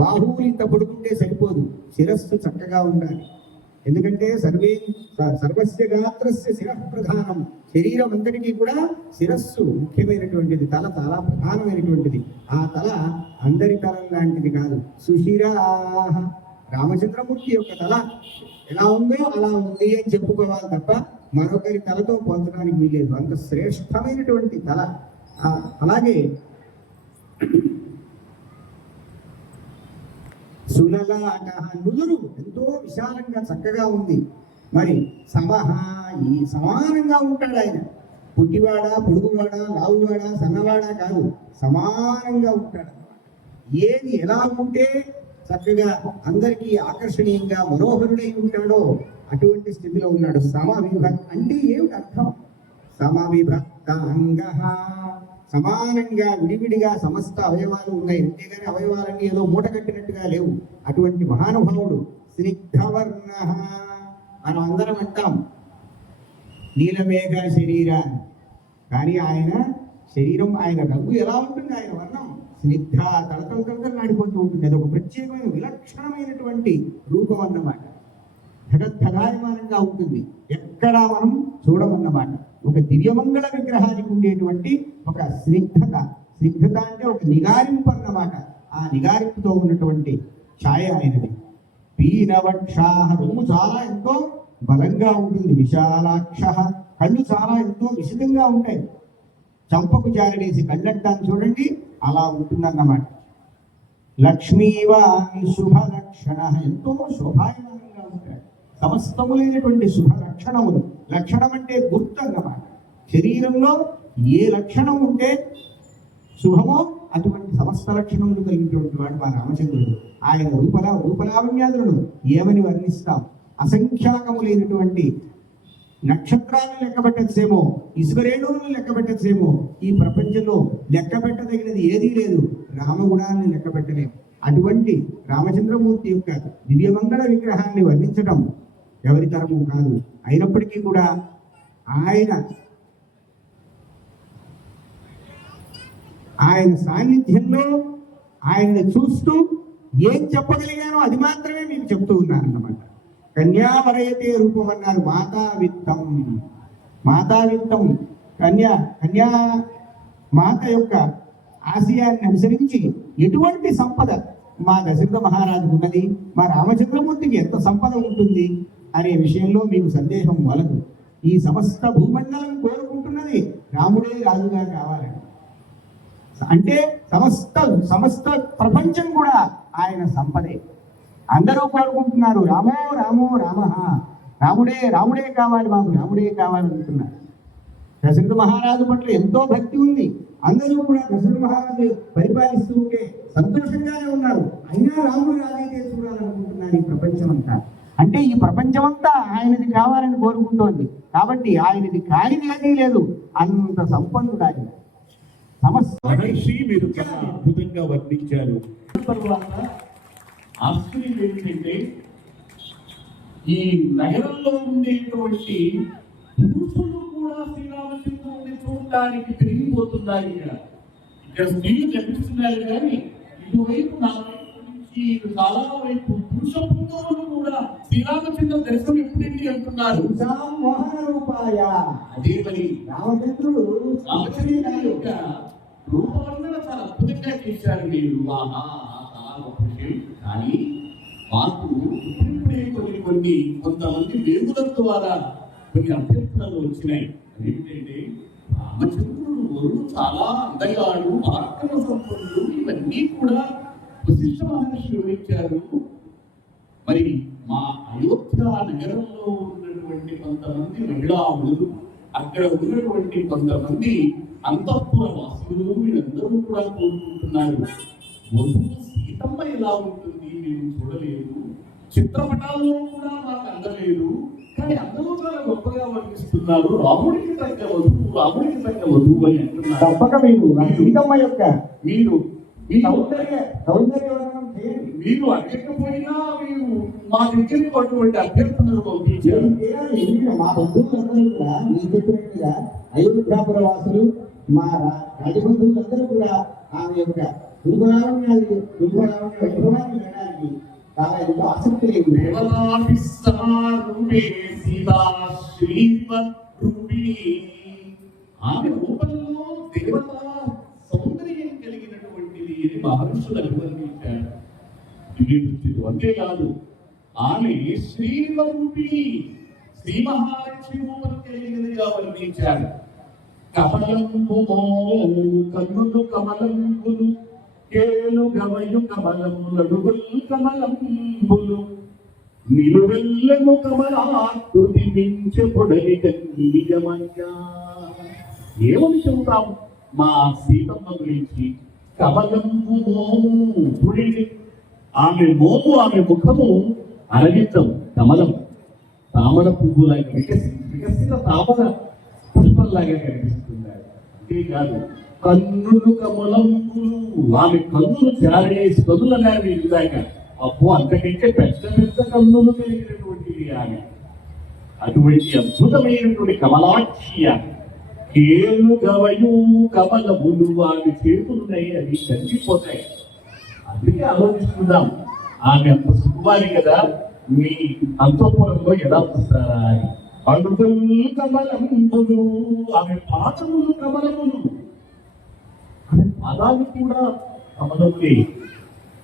బాహువులు ఇంత పడుకుంటే సరిపోదు, శిరస్సు చక్కగా ఉండాలి. ఎందుకంటే సర్వస్య గాత్రస్య శిరః ప్రధానం. శరీరం అంతటికీ కూడా శిరస్సు ముఖ్యమైనటువంటిది, తల చాలా ప్రధానమైనటువంటిది. ఆ తల అందరి తలం లాంటిది కాదు. సుశిరాః. రామచంద్రమూర్తి యొక్క తల ఎలా ఉందో అలా ఉంది అని చెప్పుకోవాలి తప్ప మరొకరి తలతో పోల్చడానికి వీలేదు. అంత శ్రేష్టమైనటువంటి తల. అలాగే సులలాట, నుదురు ఎంతో విశాలంగా చక్కగా ఉంది. మరి సమహ, ఈ సమానంగా ఉంటాడు ఆయన. పుట్టివాడా, పొడుగువాడా, లావువాడా, సన్నవాడా కాదు, సమానంగా ఉంటాడు. ఏది ఎలా ఉంటే చక్కగా అందరికీ ఆకర్షణీయంగా మనోహరుడై ఉంటాడో అటువంటి స్థితిలో ఉన్నాడు. సమవిభక్త అంటే ఏమిటి అర్థం? సమవిభక్త అంగ, సమానంగా విడివిడిగా సమస్త అవయవాలు ఉన్నాయి, అంతేగాని అవయవాలన్నీ ఏదో మూట కట్టినట్టుగా లేవు. అటువంటి మహానుభావుడు. స్నిగ్ధవర్ణ, మనం అందరం అంటాం నీలమేఘ శరీరాన్ని, కానీ ఆయన శరీరం, ఆయన రంగు ఎలా ఉంటుంది? ఆయన వర్ణం స్నిగ్ధ, తడతలు ఉంటుంది. అది ఒక ప్రత్యేకమైన విలక్షణమైనటువంటి రూపం అన్నమాట. ధగద్ధగాయమానంగా ఉంటుంది, ఎక్కడా మనం చూడమన్నమాట. ఒక దివ్యమంగళ విగ్రహానికి ఉండేటువంటి ఒక స్నిగ్ధత. స్నిగ్ధత అంటే ఒక నిగారింపు అన్నమాట. ఆ నిగారింపుతో ఉన్నటువంటి ఛాయ ఆయనది. పీనవక్షాహ, రొమ్ము చాలా ఎంతో బలంగా ఉంటుంది. విశాలాక్ష, కళ్ళు చాలా ఎంతో విశదంగా ఉంటాయి. చంపకు జారడేసి కళ్ళంటాను చూడండి, అలా ఉంటుందన్నమాట. లక్ష్మీవాణి శుభ లక్షణ, ఎంతో శోభాయమానంగా ఉంటాయి. సమస్తములైనటువంటి శుభ లక్షణములు. లక్షణం అంటే గుర్తు అన్నమాట. శరీరంలో ఏ లక్షణం ఉంటే శుభమో అటువంటి సమస్త లక్షణములు కలిగినటువంటి వాడు మా రామచంద్రుడు. ఆయన రూపలావణ్యాదులను ఏమని వర్ణిస్తాం? అసంఖ్యాకములైనటువంటి నక్షత్రాలను లెక్కబెట్టచ్చేమో, ఇసుకరేణువులను లెక్కబెట్టచ్చేమో. ఈ ప్రపంచంలో లెక్కబెట్టదగినది ఏదీ లేదు. రామగుణాన్ని లెక్కబెట్టలేము. అటువంటి రామచంద్రమూర్తి యొక్క దివ్యమంగళ విగ్రహాన్ని వర్ణించడం ఎవరి తరము కాదు. అయినప్పటికీ కూడా ఆయన సాన్నిధ్యంలో ఆయన్ని చూస్తూ ఏం చెప్పగలిగానో అది మాత్రమే మీకు చెప్తూ ఉన్నాను అన్నమాట. కన్యావరయతే రూపం అన్నారు. మాతావిత్తం కన్యా మాత యొక్క ఆశయాన్ని అనుసరించి ఎటువంటి సంపద మా దశరథ మహారాజుకు ఉన్నది, మా రామచంద్రమూర్తికి ఎంత సంపద ఉంటుంది అనే విషయంలో మీకు సందేహం వలదు. ఈ సమస్త భూమండలం కోరుకుంటున్నది రాముడే రాజుగా కావాలని. అంటే సమస్త ప్రపంచం కూడా ఆయన సంపదే. అందరూ కోరుకుంటున్నారు రామో రామో రామ, రాముడే కావాలి, మాకు రాముడే కావాలనుకున్నారు. దశరథ మహారాజు పట్ల ఎంతో భక్తి ఉంది. అందరూ కూడా దశరథ మహారాజు పరిపాలిస్తూ ఉంటే సంతోషంగానే ఉన్నారు. అయినా రాముడు రాజైతే చూడాలనుకుంటున్నారు ఈ ప్రపంచం అంతా. అంటే ఈ ప్రపంచం అంతా ఆయనది కావాలని కోరుకుంటోంది. కాబట్టి ఆయనది కానిది ఏదీ లేదు, అంత సంపన్నుడు ఆయన. మహర్షి మీరు చాలా అద్భుతంగా వర్ణించారు. తర్వాత ఆశ్చర్యం ఏంటంటే ఈ నగరంలో ఉండేటువంటి పురుషులు కూడా శ్రీరామచంద్రుడిని చూడటానికి పెరిగిపోతున్నారు. ఇక్కడ స్త్రీలు కనిపిస్తున్నారు, కానీ ఇటువైపు నా వైపు నుంచి చాలా వైపు పురుష పుంగవులు కూడా శ్రీరామచంద్ర దర్శనం ఎప్పుడేంటి అంటున్నారు. అదే మరి రామచంద్రుడు యొక్క రూపవర్ణన చాలా అద్భుతంగా చేశారు మీరు. కానీ మాకు ఇప్పుడిప్పుడే కొన్ని కొంతమంది వేగుల ద్వారా కొన్ని అభ్యర్థనలు వచ్చినాయి. అదేమిటంటే రామచంద్రుడు వరుడు చాలా అందగాడు, పరాక్రమ సంపన్నుడు, ఇవన్నీ కూడా వశిష్ఠ మహర్షి వివరించారు. మరి మా అయోధ్య నగరంలో ఉన్నటువంటి కొంతమంది మహిళాములు, అక్కడ ఉన్నటువంటి కొంతమంది అంతఃపుర వాసులు, వీళ్ళందరూ కూడా కోరుకుంటున్నారు, వధువు సీతమ్మ ఎలా ఉంటుంది మేము చూడలేదు, చిత్రపటాల్లో కూడా మాకు అందలేదు, కానీ అందరూ చాలా గొప్పగా వర్ణిస్తున్నారు. రాముడికి తగ్గ వధువు అని అంటున్నారు. తప్పక మీరు సీతమ్మ యొక్క మీరు సౌందర్యవర్ణనం చేయండి. మీరు అడగకపోయినా మీరు మా దగ్గరకు అటువంటి అభ్యర్థనలు పంపించారు. మా బంధువులందరూ కూడా మీరు చెప్పినట్టుగా అయోధ్యాపుర వాసులు, మా రాజబంధువులందరూ కూడా ఆమె యొక్క వైభవాన్ని వినడానికి చాలా ఎంతో ఆసక్తి లేదు. ఆమె రూపంలో దేవత సౌందర్యం కలిగినటువంటిది మహర్షులు అభివర్ణించారు. అంతేకాదు ఆమె శ్రీరూపిణి, శ్రీ మహాలక్ష్మి రూపం కలిగినదిగా వర్ణించారు. కమలంబు కన్నులు కమలంబులు, కేలు గమయు కమలములడుగులు కమలంబులు, నిలువెల్లము కమలాకృతి మించె పొడలి కన్నియమయ్యా. ఏమని చెబుతాం మా సీతమ్మ గురించి? కమలంబు మోము, చూడండి, ఆమె మోము, ఆమె ముఖము అరవిందం, కమలం, తామర పువ్వులాగా వికసిన తామర పుష్పంలాగా కనిపిస్తున్నాడు. అంతేకాదు కన్నులు కమలంబులు, ఆమె కన్నులు జారేసి కన్నులు అన్నారు ఇందాక. అబ్బో, అంతకంటే పెద్ద పెద్ద కన్నులు కలిగినటువంటిది ఆమె. అటువంటి అద్భుతమైనటువంటి కమలాక్షి ఆమె. కేలు గవయు కమలములు, ఆమె చేతులున్నాయి, అవి కలిసిపోతాయి. అందుకే ఆలోచిస్తున్నాం, ఆమె అంత సుకుమారి కదా, మీ అంతఃపురంలో ఎలా వస్తారా అని. అడుగులు కమలములు, ఆమె పాదములు కమలములు, ఆమె పాదాలు కూడా కమలములే.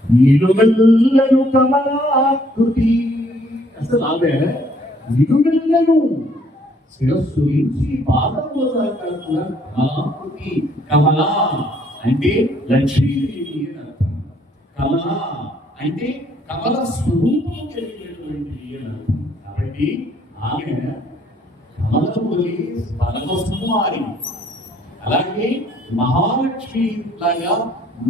నిలువెల్లను కమలాకృతి, అసలు ఆమె నిలువెల్లను శిరస్సు నుంచి పాదముల దాకా కూడా కమలాకృతి. కమల అంటే లక్ష్మీదేవి అని అర్థం. కమల అంటే కమల స్వరూపం కలిగినటువంటి అని అర్థం. కాబట్టి ఆమె కమలములి పరమసుకుమారి. అలాగే మహాలక్ష్మి లాగా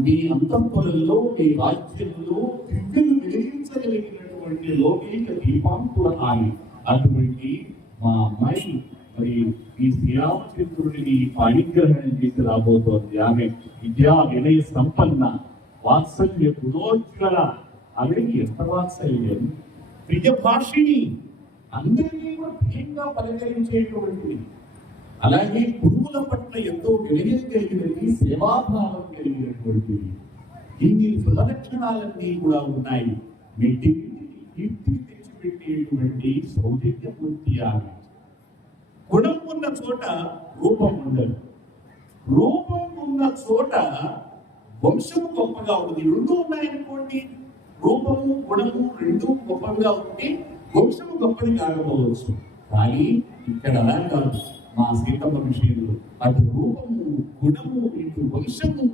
మీ అంతఃపురంలో, మీ రాజ్యంలో దివ్యలు వెలిగించగలిగినటువంటి లోకైక దీపాంకురాలి. అటువంటి మా అమ్మాయి మరి ఈ శ్రీరామచంద్రుడిని పాణిగ్రహణం చేసి రాబోతోంది. ఆమె విద్యా వినయ సంపన్న, వాత్సల్య గుణోజ్వల. ఆవిడకి ఎంత వాత్సల్యం! ప్రియ భాషిణి, అందరినీ కూడా ప్రియంగా పలకరించేటువంటిది. అలాగే గురువుల పట్ల ఎంతో వినయం కలిగినది, సేవాభావం కలిగినటువంటిది. ఇన్ని సులక్షణాలన్నీ కూడా ఉన్నాయి. మెట్టి కీర్తి తెచ్చిపెట్టేటువంటి సౌజన్యమూర్తి ఆమె. గుణం ఉన్న చోట రూపం ఉండదు, రూపం ఉన్న చోట వంశము గొప్పగా ఉంటుంది. రెండు ఉన్నాయనుకోండి, రూపము గుణము రెండు గొప్పగా ఉంటే వంశము గొప్పది కాకపోవచ్చు. కానీ ఇక్కడ అలా కాదు. మా సీతమ్మ విషయంలో అటు రూపము, గుణము, ఇటు వంశము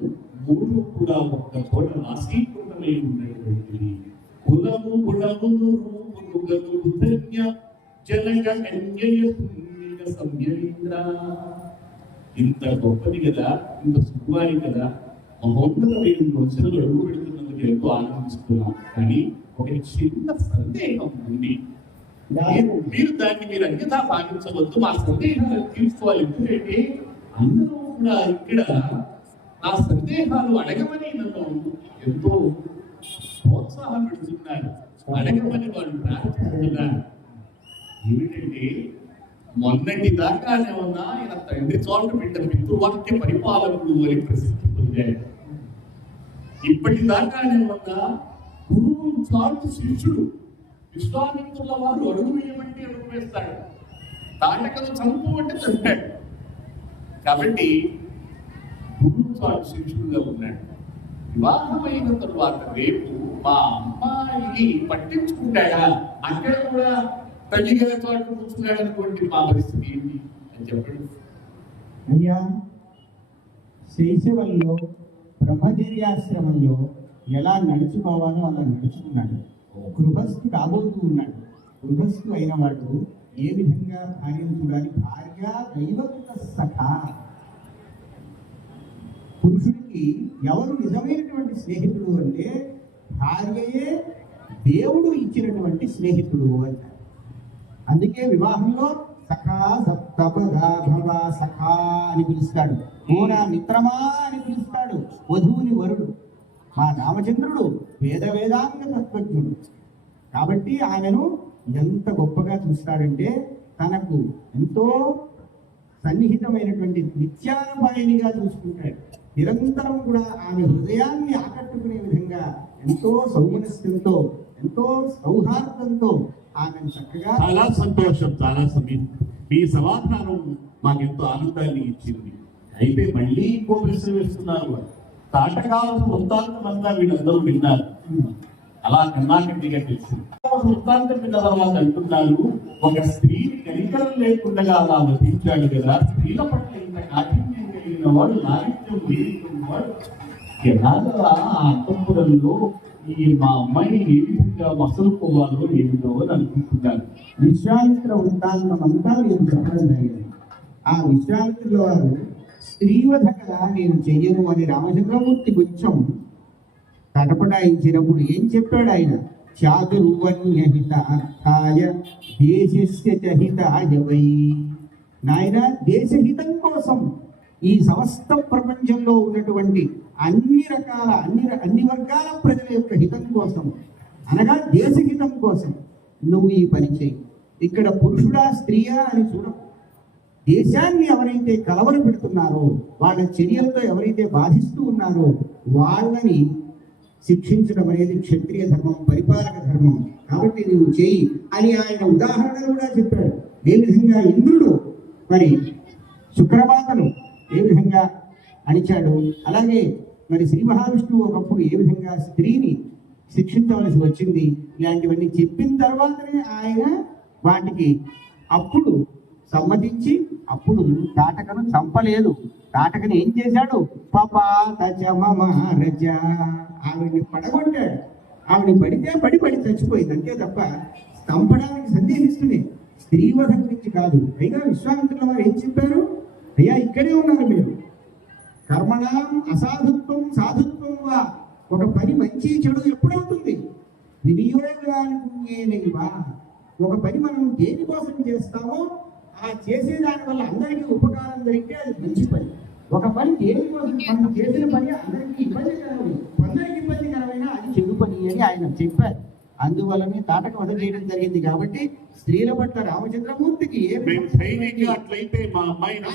మూడు కూడా ఒక్క చోట నాశీకృతమై ఉన్నటువంటిది. కులము గుణమును రూపము గతులు ధన్య జనక కన్యయ పుణ్య సంయమింద్ర. ఇంత గొప్పది కదా, ఇంత సుఖవారి కదా, మహోన్నతమైన వంశంలో అడుగు పెడుతున్నందుకు ఎంతో ఆనందిస్తున్నాం. కానీ ఒక చిన్న సందేహం ఉంది. మీరు దాన్ని మీరు అన్యథా భావించవద్దు. మా సందేహాలు తీర్చుకోవాలి. ఎందుకంటే అందరూ కూడా ఇక్కడ ఆ సందేహాలు అడగమని నన్ను ఎంతో ప్రోత్సాహం పెడుతున్నారు, అడగమని వాళ్ళు ప్రార్థిస్తున్నారు. ఏమిటంటే మొన్నటి దాకానే ఉన్న ఆయన తండ్రి చోట బిడ్డ పితృవాక్య పరిపాలకుడు అని ప్రసిద్ధి పొందాడు. ఇప్పటి దాకానే ఉన్న గురువు చాటు శిష్యుడు. విశ్వామిత్రుల వారు అడుగు వేయమంటే అడుగు వేస్తాడు, తాటకను చంపు అంటే చంపాడు. కాబట్టి గురువు చాటు శిష్యుడుగా ఉన్నాడు. వివాహమైన తరువాత రేపు మా అమ్మాయిని పట్టించుకుంటాడా? అక్కడ కూడా తల్లిగా చాటు కూర్చున్నాడు అనుకోండి, మా పరిస్థితి ఏంటి అని చెప్పండి. అయ్యా, శైశవంలో బ్రహ్మచర్యాశ్రమంలో ఎలా నడుచుకోవాలో అలా నడుచుకున్నాడు. గృహస్థు కాబోతూ ఉన్నాడు. గృహస్థు అయిన వాడు ఏ విధంగా భార్యను చూడాలి? భార్య దైవకృత సఖ. పురుషుడికి ఎవరు నిజమైనటువంటి స్నేహితుడు అంటే భార్యయే దేవుడు ఇచ్చినటువంటి స్నేహితుడు అంటారు. అందుకే వివాహంలో సఖా సప్తపగాభవ సఖా అని పిలుస్తాడు. ఓ నా మిత్రమా అని పిలుస్తాడు వధువుని వరుడు. మా రామచంద్రుడు వేదాంగ తత్వజ్ఞుడు కాబట్టి ఆమెను ఎంత గొప్పగా చూస్తాడంటే తనకు ఎంతో సన్నిహితమైనటువంటి నిత్యానుపాయనిగా చూసుకుంటాడు. నిరంతరం కూడా ఆమె హృదయాన్ని ఆకట్టుకునే విధంగా ఎంతో సౌమనస్యంతో, ఎంతో సౌహార్దంతో ఆమెను చక్కగా. చాలా సంతోషం, చాలా మీ సమాధానం మాకెంతో ఆనందాన్ని ఇచ్చింది. అయితే మళ్ళీ ఇంకో ప్రశ్న వేస్తున్నారు. తాటకాల వృత్తాంతమంతా వీళ్ళందరూ విన్నారు. అలా కన్నాకంటిగా తెలిసింది. వృత్తాంతం విన్న తర్వాత అంటున్నారు, ఒక స్త్రీ కనికరం లేకుండా అలా వధించాడు కదా, స్త్రీల పట్ల ఇంత కాఠిన్యం కలిగిన వాడు, నారిత్యం వేరుకున్న వాడు ఎలాగా ఆ అంతఃపురంలో ఈ మా అమ్మాయిని ఏ విధంగా మసలుకోవాలో ఏమిటో అని అనుకుంటున్నారు. విశ్వామిత్ర వృత్తాంతం అంతా మీరు చెప్పడం జరిగింది. ఆ విశ్వామిత్రుల వారు స్త్రీవధ కదా నేను చెయ్యను అని రామచంద్రమూర్తి కొంచెం తటపటాయించినప్పుడు ఏం చెప్పాడు ఆయన? చాతుర్వన్యహితాయ దేశస్య చ హితాయ వై. నాయన, దేశహితం కోసం, ఈ సమస్త ప్రపంచంలో ఉన్నటువంటి అన్ని రకాల అన్ని వర్గాల ప్రజల యొక్క హితం కోసం, అనగా దేశహితం కోసం నువ్వు ఈ పని చేయి. ఇక్కడ పురుషుడా స్త్రీయా అని చూడకు. దేశాన్ని ఎవరైతే కలవర పెడుతున్నారో, వాళ్ళ చర్యలతో ఎవరైతే బాధిస్తూ ఉన్నారో వాళ్ళని శిక్షించడం అనేది క్షత్రియ ధర్మం, పరిపాలక ధర్మం. కాబట్టి నువ్వు చేయి అని ఆయన ఉదాహరణలు కూడా చెప్పాడు. ఏ విధంగా ఇంద్రుడు మరి శుక్రమాతను ఏ విధంగా అణిచాడు, అలాగే మరి శ్రీ మహావిష్ణువు ఒకప్పుడు ఏ విధంగా స్త్రీని శిక్షించవలసి వచ్చింది, ఇలాంటివన్నీ చెప్పిన తర్వాతనే ఆయన వాటికి అప్పుడు సమ్మతించి, అప్పుడు తాటకను చంపలేదు. తాటకను ఏం చేశాడు? మహారజ, ఆవిడ్ని పడగొట్టాడు. ఆవిడ పడి చచ్చిపోయింది అంతే తప్ప చంపడానికి సందేహిస్తుంది. స్త్రీవధ గురించి కాదు. పైగా విశ్వామిత్రుల వారు ఏం చెప్పారు? అయ్యా, ఇక్కడే ఉన్నారు మీరు. కర్మణం అసాధుత్వం సాధుత్వం వా. ఒక పని మంచి చెడు ఎప్పుడవుతుంది? వినియోగానివా. ఒక పని మనం దేనికోసం చేస్తామో ఆ చేసేదాని వల్ల అందరికీ ఉపకారం జరిగితే అది మంచి పని. ఒక పని దేనికోసం మనం చేసిన పని అందరికీ ఇబ్బందికరమైన, కొందరికి ఇబ్బందికరమైన అది చెడు పని అని ఆయన చెప్పారు. అందువల్లనే తాటక వధ చేయడం జరిగింది. కాబట్టి స్త్రీల పట్ల రామచంద్రమూర్తికి అట్లయితే మా అమ్మాయిని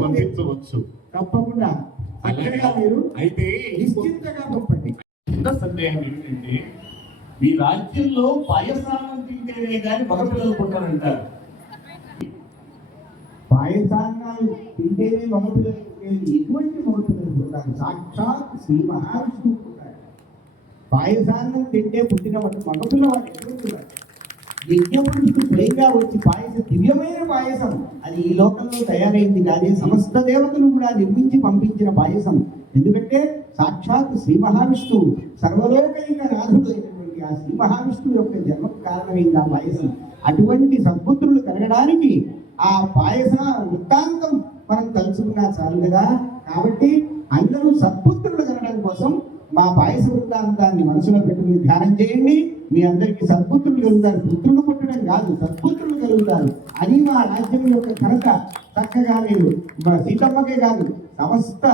పంపించవచ్చు. తప్పకుండా చక్కగా మీరు అయితే నిశ్చింతగా పంపండి. చిన్న సందేహం ఏంటంటే, మీ రాజ్యంలో పాయసాన్నం తింటేనే కానీ మగపిల్లలు పుట్టారంటారు. పాయసాన్నాలు తింటేనే మగపిల్లలు పుట్టేది. ఎటువంటి మగపిల్లలు పుట్టారు? సాక్షాత్ శ్రీ మహావిష్ణువు పుట్టారు. పాయసాన్నం తింటే పుట్టిన మగపిల్లవాడు ఎటువంటి యజ్ఞపురుషుడు స్వయంగా వచ్చి పాయసం, దివ్యమైన పాయసం, అది ఈ లోకంలో తయారైంది కానీ సమస్త దేవతలు కూడా నిర్మించి పంపించిన పాయసం. ఎందుకంటే సాక్షాత్ శ్రీ మహావిష్ణువు, సర్వలోకైక నాథుడు అయినటువంటి ఆ శ్రీ మహావిష్ణువు యొక్క జన్మకు కారణమైంది ఆ పాయసం. అటువంటి సద్బుద్ధులు కలగడానికి ఆ పాయస వృత్తాంతం మనం తలుచుకున్నా చాలు కదా. కాబట్టి అందరూ సద్బుద్ధులు కలగడం కోసం మా పాయస వృత్తాంతాన్ని మనసులో పెట్టుకుని ధ్యానం చేయండి. మీ అందరికీ సద్బుద్ధులు కలుగుతారు. పుత్రులు పుట్టడం కాదు, సద్బుద్ధులు కలుగుతారు. అది మా రాజ్యం యొక్క ఘనత. చక్కగా మీరు మా సీతమ్మకే కాదు, సమస్త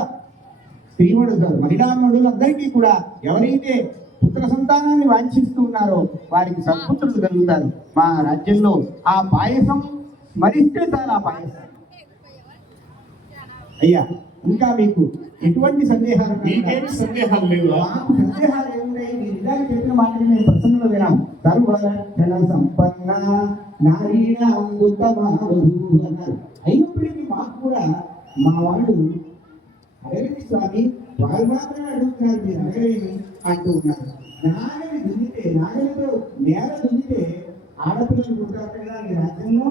స్త్రీవుడు మహిళామణులు అందరికీ కూడా ఎవరైతే పుత్ర సంతానాన్ని వాంఛిస్తూ ఉన్నారో వారికి సద్పుత్రులు కలుగుతారు. మా రాజ్యంలో ఆ పాయసం స్మరిస్తే చాలు. ఆ పాయసం అయ్యా, ఇంకా మీకు ఎటువంటి సందేహాలు? మీకేమి సందేహాలు లేవా? మాకు సందేహాలు ఏమున్నాయి? మీరు ఇలాగ చెప్పిన మాటలు మేము ప్రసన్నంగా వినాం. సర్వలక్షణ సంపన్న నారీణాం ఉత్తమావధూ అన్నారు. అయినప్పటికీ మాకు కూడా మా వాళ్ళు అడగండి స్వామి, వాళ్ళు మాత్రమే అడుగుతున్నారు, మీరు అడగలేని అంటూ ఉన్నారు. నాగలి దున్నితే, నాగలితో నేల దున్నితే ఆడపిల్లలు పుట్టారు కదా ఈ రాజ్యంలో.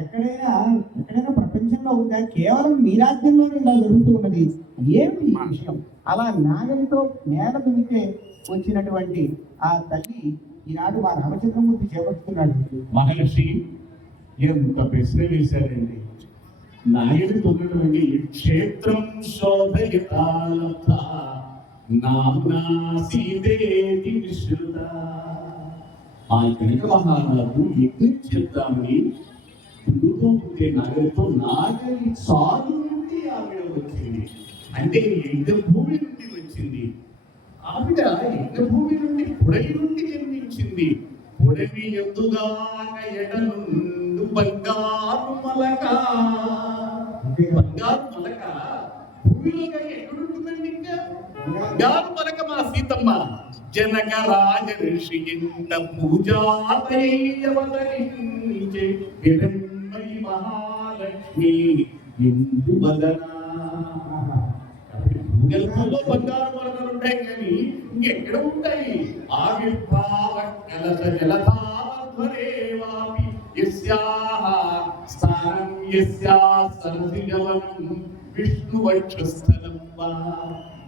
ఎక్కడైనా ప్రపంచంలో ఉందా? కేవలం మీ రాజ్యంలోనే ఇలా జరుగుతూ ఉన్నది. ఏమిటి ఈ విషయం? అలా నాగలితో నేల దున్నితే వచ్చినటువంటి ఆ తల్లి ఈనాడు మా రామచంద్రమూర్తి చేపడుతున్నాడు. మహర్షి ఎంత ప్రశ్న వేశారండి. నాగలి తొందరమండి క్షేత్రం శోభయతాలత నామ్నా సీతేతి విశ్రుత. ఆ కనక మహారాజు యజ్ఞం చెప్తామని ముందుతో ఉంటే నాగలితో నాగలి సాగు నుండి ఆవిడ వచ్చింది. అంటే యజ్ఞ భూమి నుండి వచ్చింది. ఆవిడ యజ్ఞ భూమి నుండి పొడవి నుండి జన్మించింది. పొడవి ఎందుగాక ఎడనుండు బంగారు మలక. బంగారు మలక భూమిలో ఎక్కడుంటుందండి? ఇంకా బంగారు మలక మా సీతమ్మ. జనక రాజ ఋషి ఎంత పూజాతయ్యవతరించే విరంబై మహాలక్ష్మి ఎందు వదనా. భూగర్భంలో బంగారు మొలకలు ఉంటాయి కానీ ఇంకెక్కడ ఉంటాయి? ఆవిర్భావ కలస జలధారేవాపి యస్యాః స్థానం యస్యాః సరసి గమనం విష్ణువక్షస్థలం వా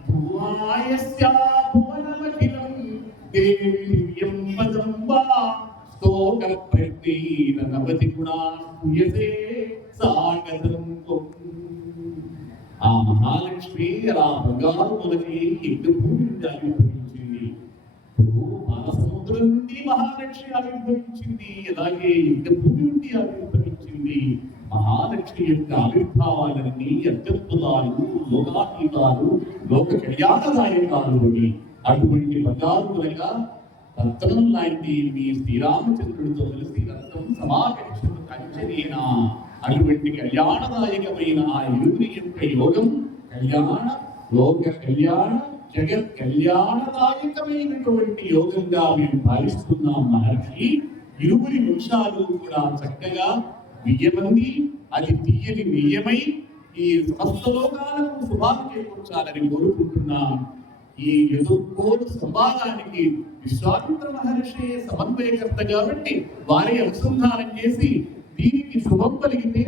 భువాయస్యా భువనమఖిలం దేవి దివ్యం పదం వా స్తోక ప్రజ్ఞేన నవతి గుణా పూయసే సాగతం మహాలక్ష్మి అలా బంగారు మొదటి యజ్ఞభూమి నుండి ఆవిర్భవించింది. ఇప్పుడు సముద్రం నుండి మహాలక్ష్మి ఆవిర్భవించింది, అలాగే యజ్ఞభూమి నుండి ఆవిర్భవించింది. మహాలక్ష్మి యొక్క ఆవిర్భావాలన్నీ అత్యద్భుతాలు, లోకాతీతాలు, లోక కళ్యాణదాయకాలు అని అటువంటి బంగారులుగా రత్నం లాంటి మీ శ్రీరామచంద్రుడితో కలిసి రత్నం సమాకర్షణ కంచనేనా అటువంటి కళ్యాణదాయకమైన ఆ ఇరువురి యొక్క యోగం కళ్యాణ లోక కళ్యాణ జగత్ కళ్యాణదాయకమైనటువంటి యోగంగా మేము భావిస్తున్నాం మహర్షి. ఇరువురి వృక్షాలు కూడా చక్కగా వియ్యమంది, అది తీయని వియ్యమై ఈ సమస్త లోకాలకు శుభాలు చేకూర్చాలని కోరుకుంటున్నాం. ఈ ఎదుర్కోలు సంవాదానికి విశ్వామిత్ర మహర్షి సమన్వయకర్త కాబట్టి వారి అనుసంధానం చేసి దీనికి శుభం కలిగితే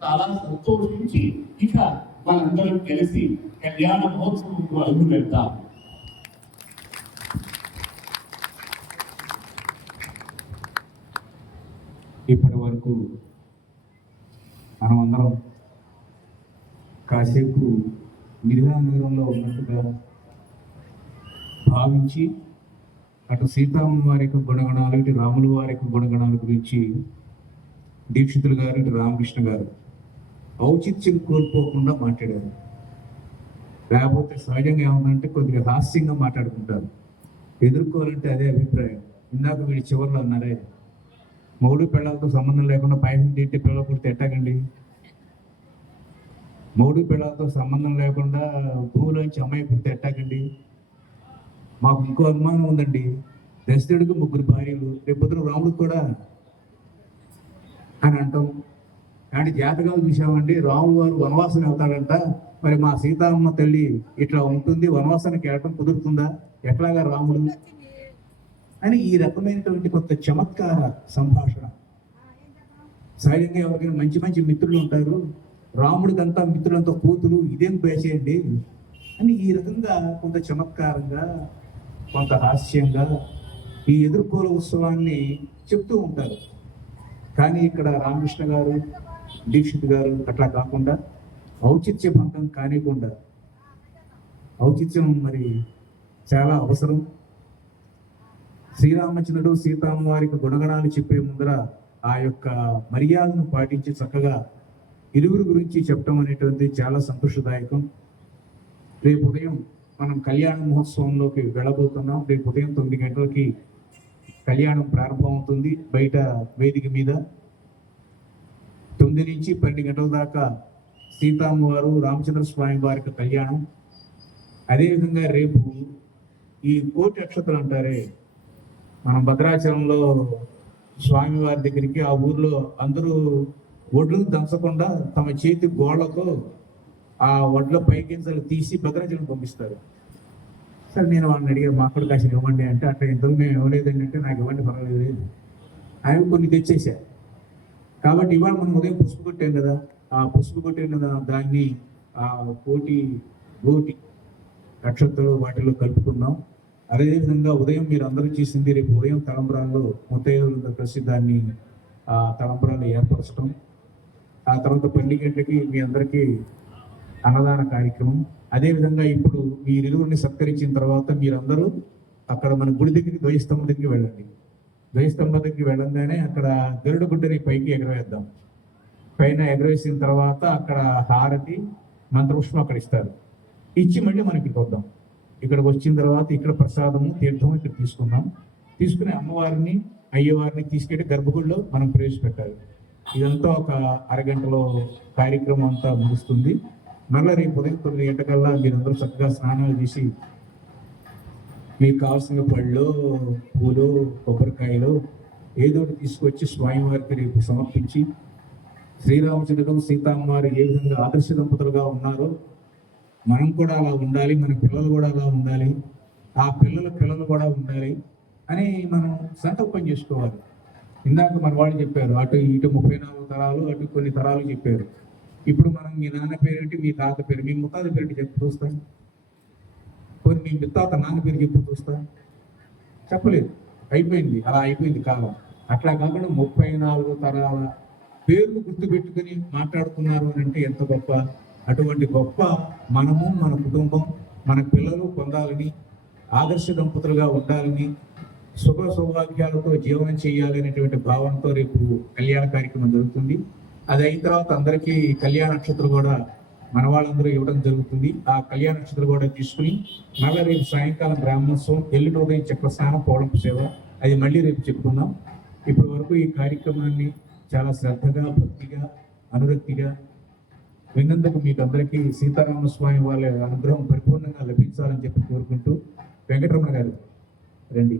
చాలా సంతోషించి ఇక మనందరం కలిసి కళ్యాణ మహోత్సవంకు అడుగు పెడతాం. ఇప్పటి వరకు మనమందరం కాసేపు మిథిలానగరంలో ఉన్నట్టుగా భావించి అటు సీతారామ వారి యొక్క గుణగణాలు, ఇటు రాముల వారి యొక్క గుణగణాల గురించి దీక్షితులు గారు, ఇటు రామకృష్ణ గారు ఔచిత్యం కోల్పోకుండా మాట్లాడారు. లేకపోతే సహజంగా ఏముందంటే కొద్దిగా హాస్యంగా మాట్లాడుకుంటారు. ఎదుర్కోవాలంటే అదే అభిప్రాయం. ఇందాక వీడి చివరిలో అన్నారే, మొగుడు పిల్లలతో సంబంధం లేకుండా పైన తింటే పిల్లలు పుడితే ఎట్టాగండి? మొగుడు పిల్లలతో సంబంధం లేకుండా భూమిలోంచి అమ్మాయి పుడితే ఎట్టాగండి? మాకు ఇంకో అనుమానం ఉందండి. దశరథుడికి 3 భార్యలు, రేపొద్దున రాముడికి కూడా అని అంటాం. కానీ జాతకాలు చూసామండి, రాముడు వారు వనవాసం వెళ్తాడంట. మరి మా సీతారామ తల్లి ఇట్లా ఉంటుంది, వనవాసానికి వెళ్ళటం కుదురుతుందా? ఎట్లాగా రాముడు అని ఈ రకమైనటువంటి కొంత చమత్కార సంభాషణ. సహజంగా ఎవరికైనా మంచి మంచి మిత్రులు ఉంటారు, రాముడికంతా మిత్రులంతా కూతురు, ఇదేం పేసేయండి అని ఈ రకంగా కొంత చమత్కారంగా, కొంత హాస్యంగా ఈ ఎదుర్కోల ఉత్సవాన్ని చెప్తూ ఉంటారు. కానీ ఇక్కడ రామకృష్ణ గారు, దీక్షిత్ గారు అట్లా కాకుండా ఔచిత్య భంగం కానికుండా, ఔచిత్యం మరి చాలా అవసరం. శ్రీరామచంద్రుడు సీతారామ వారికి గుణగణాలు చెప్పే ముందర ఆ యొక్క మర్యాదను పాటించి చక్కగా ఇరువురి గురించి చెప్పడం అనేటువంటిది చాలా సంతోషదాయకం. రేపు ఉదయం మనం కళ్యాణ మహోత్సవంలోకి వెళ్ళబోతున్నాం. రేపు ఉదయం 9 గంటలకి కళ్యాణం ప్రారంభం అవుతుంది. బయట వేదిక మీద 9 నుంచి 12 గంటల దాకా సీతారామ వారు, రామచంద్ర స్వామి వారికి కళ్యాణం. అదేవిధంగా రేపు ఈ కోటి అక్షతలు అంటారే, మనం భద్రాచలంలో స్వామివారి దగ్గరికి ఆ ఊర్లో అందరూ ఒడ్లు దంచకుండా తమ చేతి గోళ్లతో ఆ వడ్ల పైకింజలు తీసి భద్రాచలం పంపిస్తారు. సరే నేను వాళ్ళని అడిగాను, మా అక్కడ కాసిన ఇవ్వండి అంటే, అట్లా ఇంతకు మేము ఇవ్వలేదండి అంటే, నాకు ఇవ్వండి పర్వాలేదు ఆయన కొన్ని తెచ్చేసారు. కాబట్టి ఇవాళ మనం ఉదయం పసుపు కొట్టాం కదా, ఆ పసుపు కొట్టిన దాన్ని ఆ గోటి నక్షత్రాలు వాటిలో కలుపుకుందాం. అదేవిధంగా ఉదయం మీరు అందరూ చేసింది, రేపు ఉదయం తలంబ్రాల్లో ముత్తైదులతో కలిసి దాన్ని ఆ తలంబ్రాలు ఏర్పరచడం. ఆ తర్వాత 12 గంటలకి మీ అందరికీ అన్నదాన కార్యక్రమం. అదేవిధంగా ఇప్పుడు మీరిరువురిని సత్కరించిన తర్వాత మీరందరూ అక్కడ మన గుడి దగ్గరికి ధ్వజస్తంభం దగ్గరికి వెళ్ళండి. ధ్వజస్తంభం దగ్గరికి వెళ్ళంగానే అక్కడ గరుడ గుడ్డని పైకి ఎగరవేద్దాం. పైన ఎగరవేసిన తర్వాత అక్కడ హారతి, మంత్రపుష్పం అక్కడ ఇస్తారు. ఇచ్చి మళ్ళీ మనం ఇక్కడికి వద్దాం. ఇక్కడికి వచ్చిన తర్వాత ఇక్కడ ప్రసాదము, తీర్థము ఇక్కడ తీసుకుందాం. తీసుకుని అమ్మవారిని, అయ్యవారిని తీసుకెళ్ళి గర్భగుడిలో మనం ప్రవేశపెట్టాలి. ఇదంతా ఒక అరగంటలో కార్యక్రమం అంతా ముగుస్తుంది. మళ్ళీ రేపు ఉదయం 9 గంటకల్లా మీరందరూ చక్కగా స్నానాలు చేసి మీకు కావాల్సిన పళ్ళు, పూలు, కొబ్బరికాయలు ఏదో తీసుకొచ్చి స్వామివారికి రేపు సమర్పించి, శ్రీరామచంద్రుడు సీతారామ వారు ఏ విధంగా ఆదర్శ దంపతులుగా ఉన్నారో మనం కూడా అలా ఉండాలి, మన పిల్లలు కూడా అలా ఉండాలి, ఆ పిల్లలు కూడా ఉండాలి అని మనం సంకల్పం చేసుకోవాలి. ఇందాక మన వాళ్ళు చెప్పారు, అటు ఇటు 34 తరాలు, అటు కొన్ని తరాలు చెప్పారు. ఇప్పుడు మనం మీ నాన్న పేరేంటి, మీ తాత పేరు, మీ ముత్తాత పేరు చెప్పు చూస్తాం. కొన్ని మీ ముత్తాత నాన్న పేరు చెప్పు చూస్తాం. చెప్పలేదు, అయిపోయింది, అలా అయిపోయింది కాలం. అట్లా కాకుండా 34 తరాల పేర్లు గుర్తుపెట్టుకుని మాట్లాడుతున్నారు అని అంటే ఎంత గొప్ప. అటువంటి గొప్ప మనము, మన కుటుంబం, మన పిల్లలు పొందాలని, ఆదర్శ దంపతులుగా ఉండాలని, శుభ సౌభాగ్యాలతో జీవనం చేయాలి అనేటువంటి భావంతో రేపు కళ్యాణ కార్యక్రమం జరుగుతుంది. అది అయిన తర్వాత అందరికీ కళ్యాణ నక్షత్రం కూడా మన వాళ్ళందరూ ఇవ్వడం జరుగుతుంది. ఆ కళ్యాణ నక్షత్రం కూడా తీసుకుని మళ్ళీ రేపు సాయంకాలం బ్రాహ్మణోత్సవం, ఎల్లుండి ఉదయం చక్రస్నానం, పౌళంపు సేవ, అది మళ్ళీ రేపు చెప్పుకుందాం. ఇప్పటి వరకు ఈ కార్యక్రమాన్ని చాలా శ్రద్ధగా, భక్తిగా, అనురక్తిగా విన్నందుకు మీకు అందరికీ సీతారామస్వామి వాళ్ళ అనుగ్రహం పరిపూర్ణంగా లభించాలని చెప్పి కోరుకుంటూ, వెంకటరమణ గారు రండి.